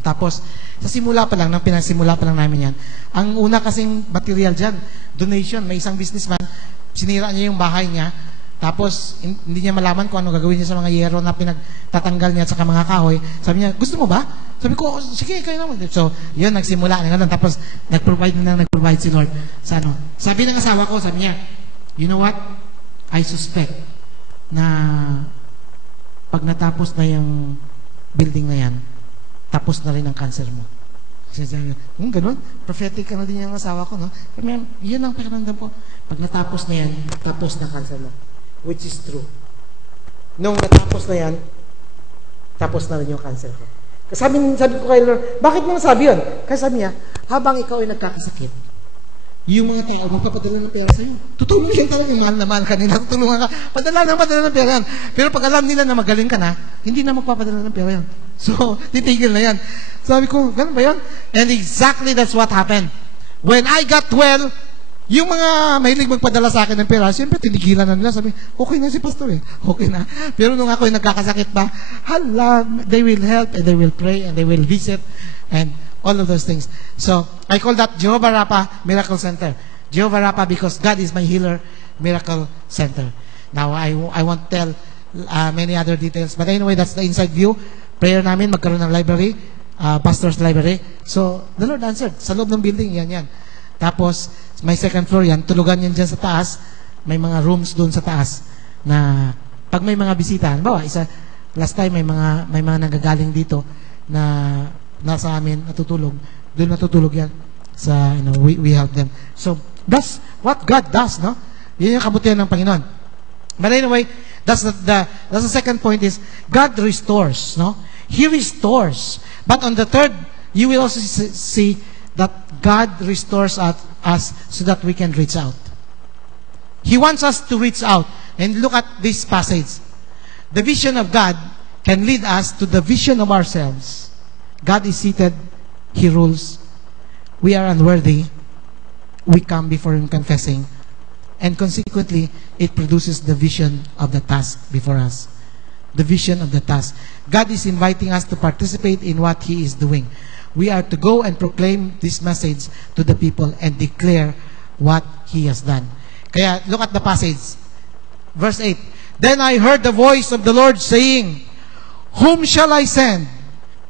Tapos, sa simula pa lang, nang pinagsimula pa lang namin yan, ang una kasing material dyan, donation. May isang businessman, sinira niya yung bahay niya, tapos hindi niya malaman kung ano gagawin niya sa mga yero na pinagtatanggal niya at saka mga kahoy. Sabi niya, gusto mo ba? Sabi ko, sige, kayo naman. So, yun, nagsimula. Tapos, nag-provide si Lord sa ano. Sabi ng asawa ko, sabi niya, you know what? I suspect na pag natapos na yung building na yan, tapos na rin ang cancer mo. Kasi sabi niya, ganun. Prophetic ka na din yung asawa ko, no? Sabi niya, yun ang pakiramdam ko. Pag natapos na yan, tapos na cancer mo. Which is true. Nung natapos na yan, tapos na rin yung cancer ko. Sabi ko kay Lord, bakit mo nasabi yun? Kasi sabi niya, habang ikaw ay nagkakasakit, yung mga tao magpapadala ng pera sa'yo. Tutulungan talaga yung mahal na mahal ka nila. Tutulungan ka. Padala ng pera yan. Pero pag alam nila na magaling ka na, hindi na magpapadala ng pera yan. So, titigil na yan. Sabi ko, ganun ba yan? And exactly that's what happened. When I got well, yung mga mahilig magpadala sa akin ng pera, siyempre tinigilan na nila. Sabi, okay na si pastor eh. Okay na. Pero nung ako ay nagkakasakit pa, hala, they will help and they will pray and they will visit and all of those things. So, I call that Jehovah Rapha Miracle Center. Jehovah Rapha because God is my healer miracle center. Now, I won't tell many other details. But anyway, that's the inside view. Prayer namin, magkaroon ng library, pastor's library. So, the Lord answered. Sa loob ng building, yan. Tapos, may second floor yan. Tulugan yan dyan sa taas. May mga rooms doon sa taas na pag may mga bisita, halimbawa, last time may mga nanggagaling dito na nasa amin natutulog. Doon natutulog yan. We help them. So, That's what God does, no? Yun yung kabutihan ng Panginoon. But anyway, that's the second point is, God restores, no? He restores. But on the third, you will also see that God restores us so that we can reach out. He wants us to reach out. And look at this passage. The vision of God can lead us to the vision of ourselves. God is seated. He rules. We are unworthy. We come before Him confessing. And consequently, it produces the vision of the task before us. The vision of the task. God is inviting us to participate in what He is doing. We are to go and proclaim this message to the people and declare what He has done. Kaya, look at the passage. Verse 8. Then I heard the voice of the Lord saying, Whom shall I send?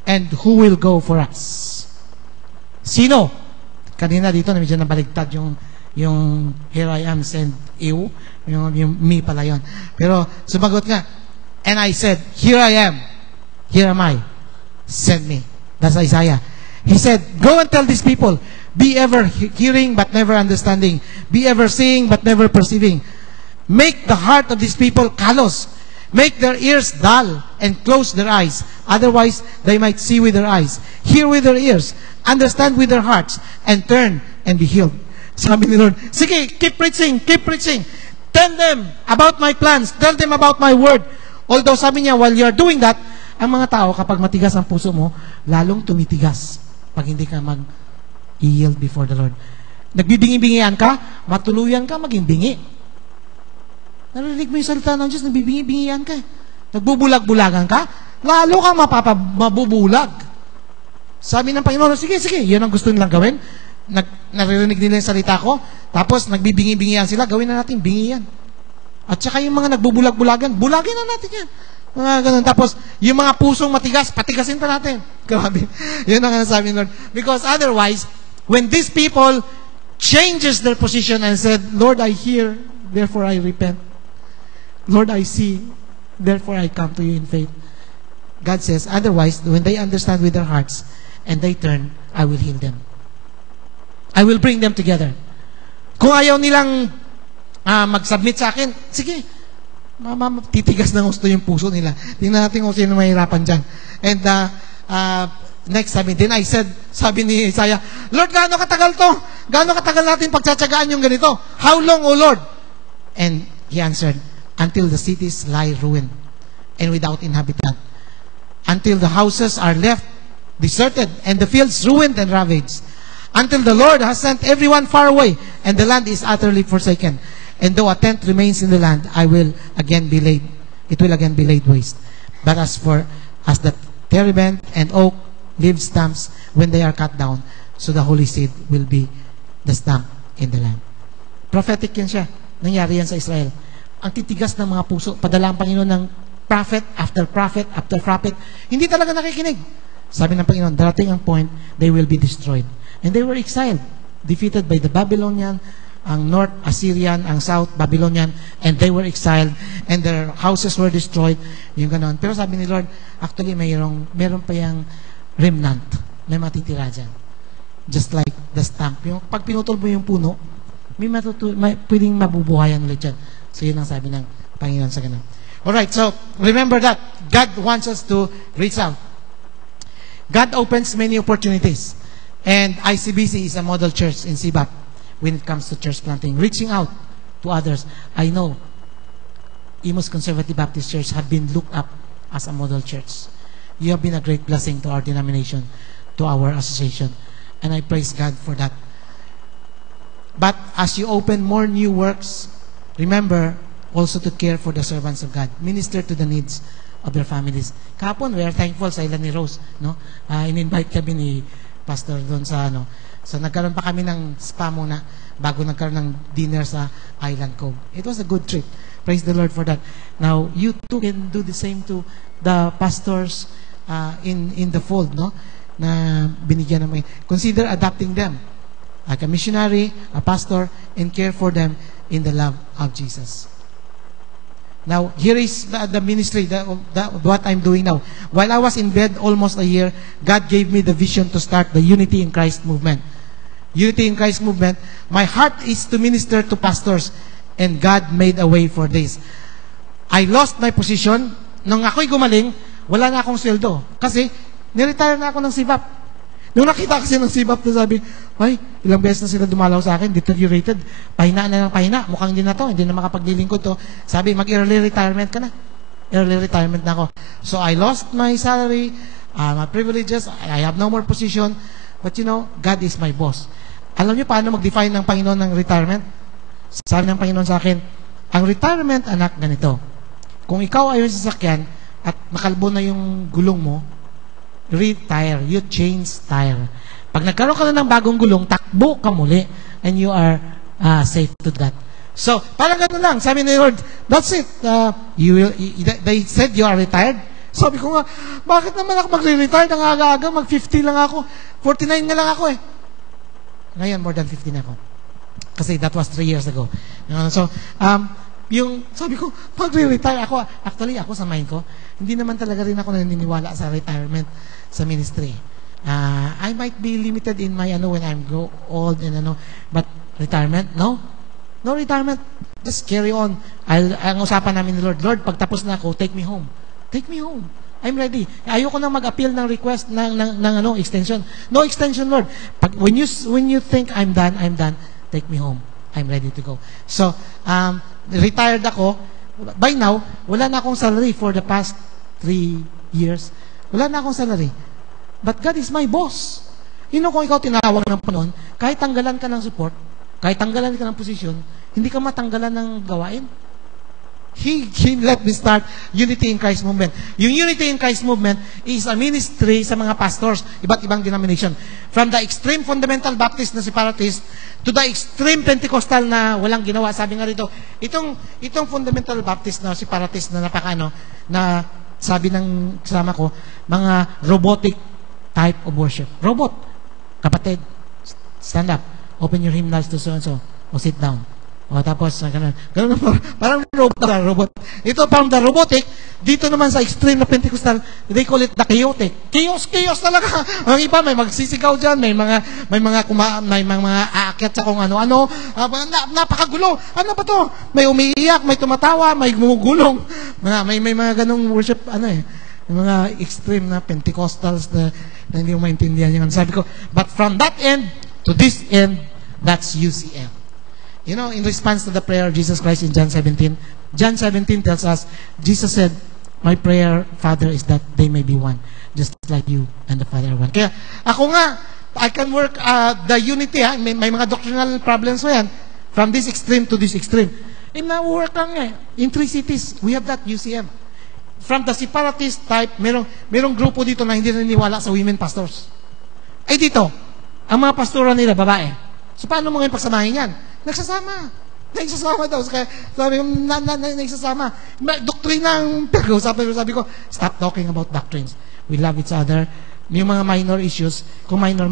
And who will go for us? Sino? Kanina dito, medyo nabaligtad yung here I am, send you. Yung me pala yun. Pero, sumagot nga. And I said, Here I am. Here am I. Send me. That's Isaiah. He said, Go and tell these people, be ever hearing but never understanding. Be ever seeing but never perceiving. Make the heart of these people callous. Make their ears dull and close their eyes. Otherwise, they might see with their eyes, hear with their ears, understand with their hearts, and turn and be healed. Sabi ni Lord, sige, keep preaching, keep preaching. Tell them about my plans. Tell them about my word. Although sabi niya, while you're doing that, ang mga tao, kapag matigas ang puso mo, lalong tumitigas pag hindi ka mag-yield before the Lord. Nagbibingi-bingian ka, matuluyan ka, maging bingi. Narinig mo yung salita ng Diyos, nagbibingi-bingian ka. Nagbubulag-bulagan ka, lalo kang mabubulag. Sabi ng Panginoon, sige, yun ang gusto nilang gawin. Naririnig nila yung salita ko, tapos nagbibingi-bingian sila, gawin na natin bingian. At saka yung mga nagbubulag-bulagan, bulagin na natin yan. Mga ganun. Tapos, yung mga pusong matigas, patigasin pa natin. Grabe. Yun ang sabi ng Lord. Because otherwise, when these people changes their position and said, Lord, I hear, therefore I repent. Lord, I see, therefore I come to you in faith. God says, otherwise, when they understand with their hearts and they turn, I will heal them. I will bring them together. Kung ayaw nilang mag-submit sa akin, sige, titigas ng gusto yung puso nila. Tingnan natin kung sino mahirapan dyan. And next, then I said, sabi ni Isaiah, Lord, gaano katagal to? Gaano katagal natin pagtsatsagaan yung ganito? How long, O Lord? And He answered, until the cities lie ruined and without inhabitant. Until the houses are left deserted and the fields ruined and ravaged. Until the Lord has sent everyone far away and the land is utterly forsaken. And though a tent remains in the land, it will again be laid waste. But as the terebinth and oak leave stumps when they are cut down, so the holy seed will be the stump in the land. Prophetic yan siya. Nangyari yan sa Israel. Ang titigas ng mga puso, padala ang Panginoon ng prophet after prophet after prophet. Hindi talaga nakikinig. Sabi ng Panginoon, darating ang point, they will be destroyed. And they were exiled, defeated by the Babylonian, ang North Assyrian, ang South Babylonian, and they were exiled, and their houses were destroyed, yung ganon. Pero sabi ni Lord, actually, meron pa yung remnant, may matitira dyan. Just like the stump. Yung, pag pinutol mo yung puno, pwedeng mabubuhayan ulit dyan. So, yun ang sabi ng Panginoon sa ganon. Alright, so, remember that. God wants us to reach out. God opens many opportunities. And ICBC is a model church in Sibat when it comes to church planting. Reaching out to others. I know Imus Conservative Baptist Church have been looked up as a model church. You have been a great blessing to our denomination, to our association. And I praise God for that. But as you open more new works, remember also to care for the servants of God. Minister to the needs of their families. Kahapon, we are thankful sa ilan ni Rose. No? In-invite kami ni Pastor doon sa So nagkaroon pa kami ng spa muna bago nagkaroon ng dinner sa Island Cove. It was a good trip. Praise the Lord for that. Now, you too can do the same to the pastors in the fold, no? Na binigyan naman. Consider adopting them like a missionary, a pastor, and care for them in the love of Jesus. Now, here is the ministry, what I'm doing now. While I was in bed almost a year, God gave me the vision to start the Unity in Christ movement. Unity in Christ movement, my heart is to minister to pastors, and God made a way for this. I lost my position. Nung ako'y gumaling, wala na akong sweldo. Kasi, niretire na ako ng SIVAP. Nung nakita kasi ng SIVAP, sabi, ay, ilang beses na sila dumalaw sa akin, deteriorated, pahina na ng pahina, mukhang hindi na to, hindi na makapaglilingkod to. Sabi, mag-early retirement ka na. Early retirement na ako. So, I lost my salary, my privileges, I have no more position, but you know, God is my boss. Alam niyo paano mag-define ng Panginoon ng retirement? Sabi ng Panginoon sa akin, ang retirement, anak, ganito. Kung ikaw ay yung sasakyan at nakalbo na yung gulong mo, retire. You change tire. Pag nagkaroon ka na ng bagong gulong, takbo ka muli and you are safe to that. So, parang gano'n lang. Sabi ni Lord, that's it. They said you are retired. Sabi ko nga, bakit naman ako magre-retire? Ang aga-aga, mag-50 lang ako. 49 nga lang ako eh. Ngayon, more than 50 na ako. Kasi that was 3 years ago. So, yung sabi ko, magre-retire ako. Actually, ako sa mind ko, hindi naman talaga rin ako naniniwala sa retirement sa ministry. I might be limited in my when I'm old and but retirement, no? No retirement. Just carry on. Ang usapan namin ni Lord, pag tapos na ako, take me home. Take me home. I'm ready. Ayoko na mag-appeal ng request ng extension. No extension, Lord. When you think I'm done, take me home. I'm ready to go. So, retired ako. By now, wala na akong salary for the past 3 years. Wala na akong salary. But God is my boss. Kung ikaw tinawag ng Panginoon, kahit tanggalan ka ng support, kahit tanggalan ka ng posisyon, hindi ka matanggalan ng gawain. He let me start Unity in Christ movement. Yung Unity in Christ movement is a ministry sa mga pastors, iba't ibang denomination. From the extreme fundamental Baptist na separatist to the extreme Pentecostal na walang ginawa. Sabi nga rito, itong fundamental Baptist na separatist na na sabi ng kasama ko, mga robotic type of worship. Robot. Kapatid, stand up. Open your hymnals to so-and-so. O sit down. O tapos, ganun parang robot. Ito from the robotic, dito naman sa extreme na Pentecostal, they call it the chaotic. Chaos talaga. Ang iba, may magsisigaw dyan, may mga aakyat sa kung ano-ano. Napakagulo. Ano ba to? May umiiyak, may tumatawa, may gumugulong. May mga ganong worship, yung mga extreme na Pentecostals na hindi mo maintindihan yung sabi ko. But from that end to this end, that's UCM. In response to the prayer of Jesus Christ in John 17 tells us, Jesus said, my prayer, Father, is that they may be one, just like you and the Father are one. Kaya ako nga, I can work the unity, may mga doctrinal problems mo yan, from this extreme to this extreme. Na-work lang in 3 cities, we have that UCM. From the separatist type, merong grupo dito na hindi naniniwala sa women pastors. Ay dito, ang mga pastora nila, babae. So paano mo ngayon pagsamahin yan? Nagsasama daw. Kaya sabi ko, nagsasama. Doktrina ang pag-usapan. Sabi ko, stop talking about doctrines. We love each other. Yung mga minor issues, kung minor.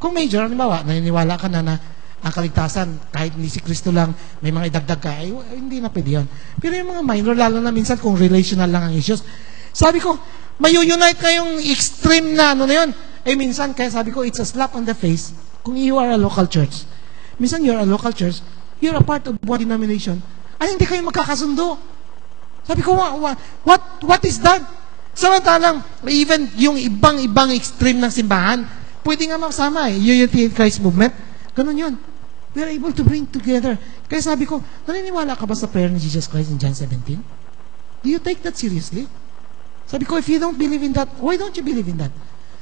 Kung major, halimbawa, naniniwala ka na ang kaligtasan, kahit ni si Kristo lang, may mga idagdag ka, hindi na pwede yun. Pero yung mga minor, lalo na minsan kung relational lang ang issues, sabi ko, mayu-unite kayong extreme na yun. Minsan, kaya sabi ko, it's a slap on the face kung you are a local church. Minsan you're a local church, you're a part of one denomination, hindi kayo magkakasundo. Sabi ko, what is that? Samantalang, even yung ibang extreme ng simbahan, pwede nga magsama Unity in Christ movement. Ganun yun. We are able to bring together. Kaya sabi ko, naniniwala ka ba sa prayer ni Jesus Christ in John 17? Do you take that seriously? Sabi ko, if you don't believe in that, why don't you believe in that?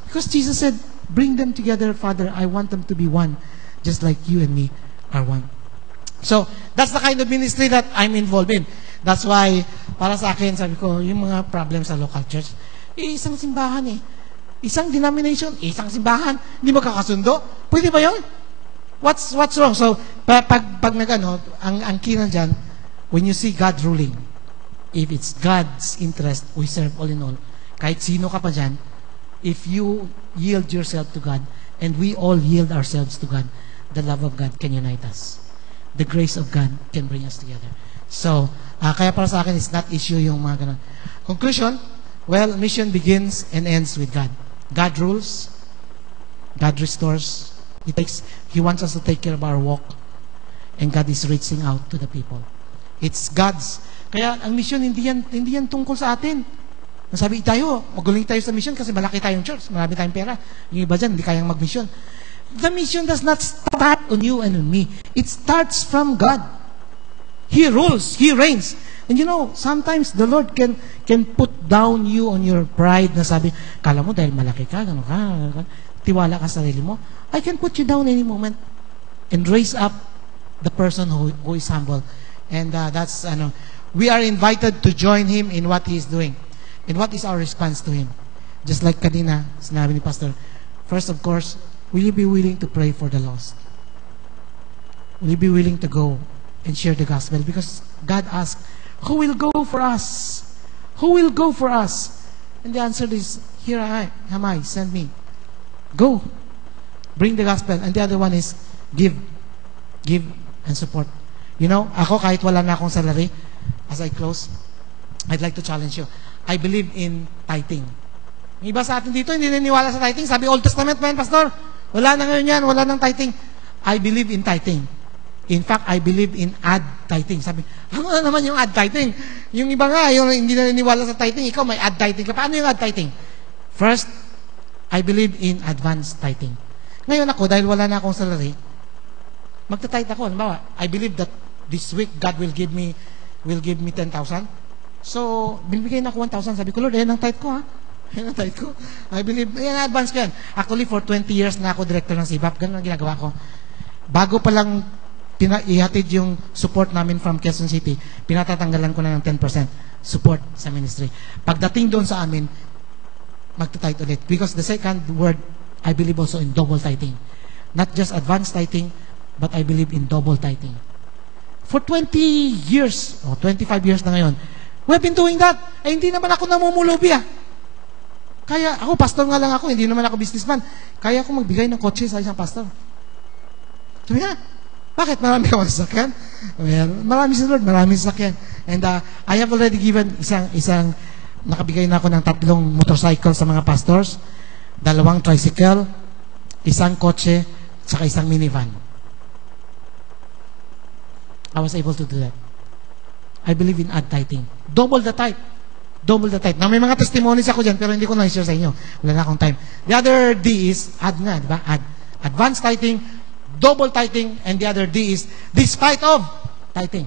Because Jesus said, bring them together, Father. I want them to be one, just like you and me are one. So, that's the kind of ministry that I'm involved in. That's why, para sa akin, sabi ko, yung mga problems sa local church, isang simbahan Isang denomination, isang simbahan, hindi magkakasundo. Pwede ba yun? What's wrong? So, pag ang key na dyan, when you see God ruling, if it's God's interest, we serve all in all. Kahit sino ka pa dyan, if you yield yourself to God, and we all yield ourselves to God, the love of God can unite us. The grace of God can bring us together. So, kaya para sa akin, it's not issue yung mga ganun. Conclusion, well, mission begins and ends with God. God rules, God restores, He wants us to take care of our walk. And God is reaching out to the people. It's God's. Kaya ang mission, hindi yan tungkol sa atin. Nasabi tayo, magaling tayo sa mission kasi malaki tayong church, marami tayong pera. Yung iba dyan, hindi kayang mag-mission. The mission does not start on you and on me. It starts from God. He rules, He reigns. And you know, sometimes the Lord can put down you on your pride na sabi, kala mo dahil malaki ka, gano'n ka, tiwala ka sa sarili mo. I can put you down any moment and raise up the person who is humble. And that's, we are invited to join Him in what He is doing. And what is our response to Him? Just like kanina, sinabi ni Pastor, first of course, will you be willing to pray for the lost? Will you be willing to go and share the gospel? Because God asked, who will go for us? Who will go for us? And the answer is, here am I, send me. Go. Bring the gospel. And the other one is, give and support. You know, ako kahit wala na akong salary, as I close, I'd like to challenge you. I believe in tithing. Yung iba sa atin dito, hindi naniniwala sa tithing. Sabi, Old Testament man, Pastor, wala na ngayon yan, wala nang tithing. I believe in tithing. In fact, I believe in ad tithing. Sabi, ano naman yung ad tithing? Yung iba nga, yung hindi naniniwala sa tithing, ikaw may ad tithing ka. Paano yung ad tithing? First, I believe in advanced tithing. Ngayon ako, dahil wala na akong salary, magta-tithe ako. Halimbawa, I believe that this week God will give me 10,000. So, binibigay na ako 1,000. Sabi ko, Lord, yan ang tithe ko, ha? Yan ang tithe ko. I believe, yan, advance ko yan. Actually, for 20 years na ako director ng SIBAP. Ganun ang ginagawa ko. Bago pa lang ihatid yung support namin from Quezon City, pinatatanggalan ko na ng 10% support sa ministry. Pagdating doon sa amin, magta-tithe ulit. Because the second word, I believe also in double tithing. Not just advanced tithing, but I believe in double tithing. For 20 years, o 25 years na ngayon, we've been doing that. Eh, hindi naman ako namumulubi, Kaya, ako, pastor nga lang ako, hindi naman ako businessman. Kaya ako magbigay ng kotse sa isang pastor. Sabi nga, bakit? Marami ka masasakyan? Well, marami si Lord, marami sasakyan. And I have already given nakabigay na ako ng 3 motorcycle sa mga pastors, 2 tricycle, 1 kotse, saka 1 minivan. I was able to do that. I believe in ad tithing. Double the tithe. Double the tithe. Now, may mga testimonies ako dyan, pero hindi ko na-share sa inyo. Wala na akong time. The other D is, ad nga, di ba? Advanced tithing, double tithing, and the other D is, despite of tithing.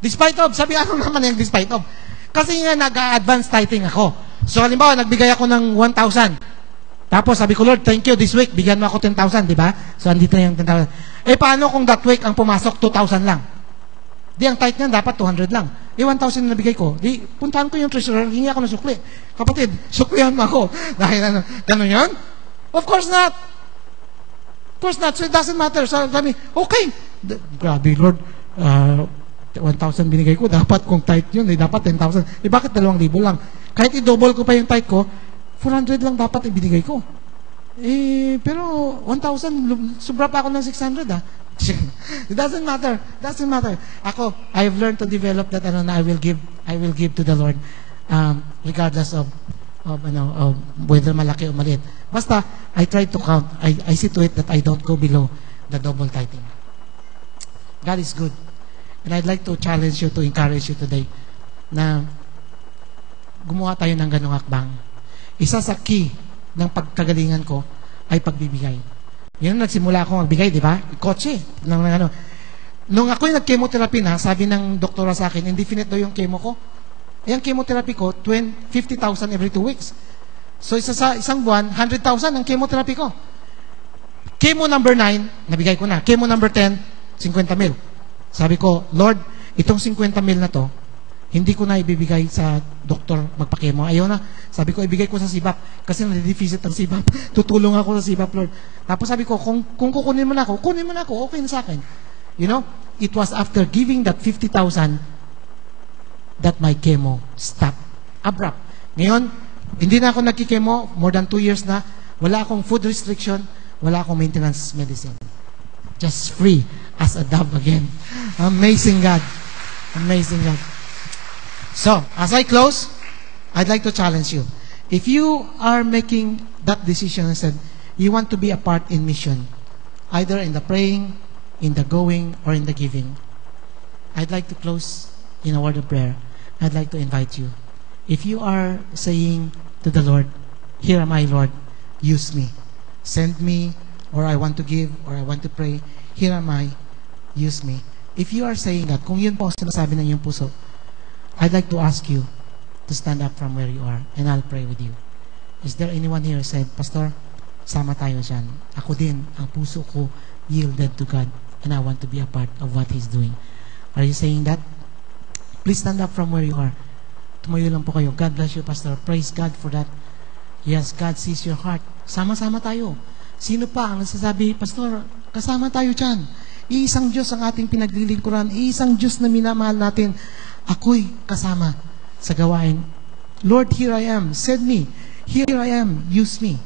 Despite of, sabi ano naman yung despite of? Kasi nga, nag-advance tithing ako. So, halimbawa, nagbigay ako ng 1,000. Tapos, sabi ko, Lord, thank you, this week, bigyan mo ako 10,000, di ba? So, andito na yung 10,000. Eh, paano kung that week ang pumasok 2,000 lang? Di, ang tithe niyan dapat 200 lang. Eh, 1,000 na nabigay ko. Di, puntahan ko yung treasurer, hingi ako ng sukli. Kapatid, suklihan mo ako. Dahil ano, gano'n yan? Of course not. Of course not. So, it doesn't matter. So, sabi, okay. Grabe, Lord, 1,000 binigay ko. Dapat kung tithe yun, eh, dapat 10,000. Eh, bakit 2,000 lang? Kahit i-double ko pa yung tithe ko, 400 lang dapat ibinigay ko. Eh, pero 1,000, sobra pa ako ng 600, It doesn't matter. Doesn't matter. Ako, I've learned to develop that I will give to the Lord regardless of whether malaki o maliit. Basta, I try to count. I see to it that I don't go below the double tithing. God is good. And I'd like to challenge you, to encourage you today na gumawa tayo ng ganung hakbang. Isa sa key ng pagkagalingan ko ay pagbibigay. Yun, nagsimula ako magbigay, di ba? Kotse. Nung ako'y nag-chemotherapy na, sabi ng doktora sa akin, indefinite daw yung chemo ko. Eh, ang chemotherapy ko, 50,000 every 2 weeks. So, isang buwan, 100,000 ang chemotherapy ko. Chemo number 9, nabigay ko na. Chemo number 10, 50,000. Sabi ko, Lord, itong 50,000 na to, hindi ko na ibibigay sa doktor magpa-chemo. Ayaw na. Sabi ko, ibigay ko sa SIBAP. Kasi nade-deficit ang SIBAP. Tutulong ako sa SIBAP, Lord. Tapos sabi ko, kung kukunin mo na ako, kunin mo na ako. Okay na sa akin. You know, it was after giving that 50,000 that my chemo stopped. Abrupt. Ngayon, hindi na ako nagki-chemo. More than 2 years na. Wala akong food restriction. Wala akong maintenance medicine. Just free as a dove again. Amazing God. Amazing God. So, as I close, I'd like to challenge you. If you are making that decision and said, you want to be a part in mission, either in the praying, in the going, or in the giving. I'd like to close in a word of prayer. I'd like to invite you. If you are saying to the Lord, "Here am I, Lord, use me. Send me, or I want to give, or I want to pray. Here am I, use me." If you are saying that, kung yun po ang sinasabi ng iyong puso, I'd like to ask you to stand up from where you are, and I'll pray with you. Is there anyone here who said, "Pastor, sama tayo dyan. Ako din, ang puso ko yielded to God, and I want to be a part of what He's doing." Are you saying that? Please stand up from where you are. Tumayo lang po kayo. God bless you, Pastor. Praise God for that. Yes, God sees your heart. Sama-sama tayo. Sino pa ang nasasabi, "Pastor, kasama tayo dyan. Iisang Diyos ang ating pinaglilingkuran. Iisang Diyos na minamahal natin. Ako'y kasama sa gawain. Lord, here I am. Send me. Here I am. Use me.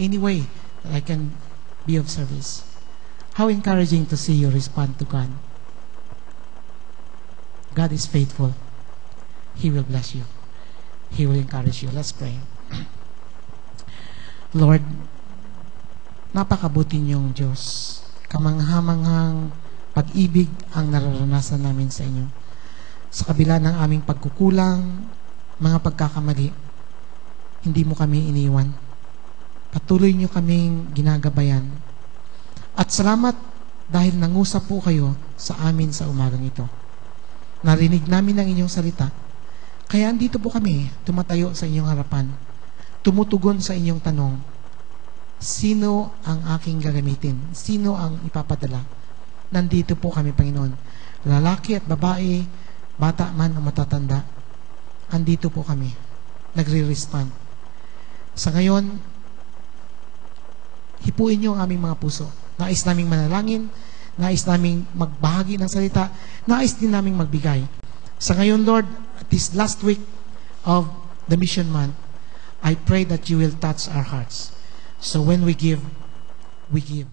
Any way that I can be of service." How encouraging to see you respond to God. God is faithful. He will bless you. He will encourage you. Let's pray. Lord, napakabuti niyong Diyos. Kamanghamanghang pag-ibig ang nararanasan namin sa inyo. Sa kabila ng aming pagkukulang, mga pagkakamali, hindi mo kami iniwan. Patuloy niyo kaming ginagabayan. At salamat dahil nangusap po kayo sa amin sa umagang ito. Narinig namin ang inyong salita. Kaya andito po kami, tumatayo sa inyong harapan, tumutugon sa inyong tanong, sino ang aking gagamitin? Sino ang ipapadala? Nandito po kami, Panginoon. Lalaki at babae, bata man o matatanda, andito po kami. Nagre-respond. Sa ngayon, hipuin niyo ang aming mga puso. Nais naming manalangin, nais naming magbahagi ng salita, nais din naming magbigay. Sa ngayon, Lord, this last week of the mission month, I pray that you will touch our hearts. So when we give, we give.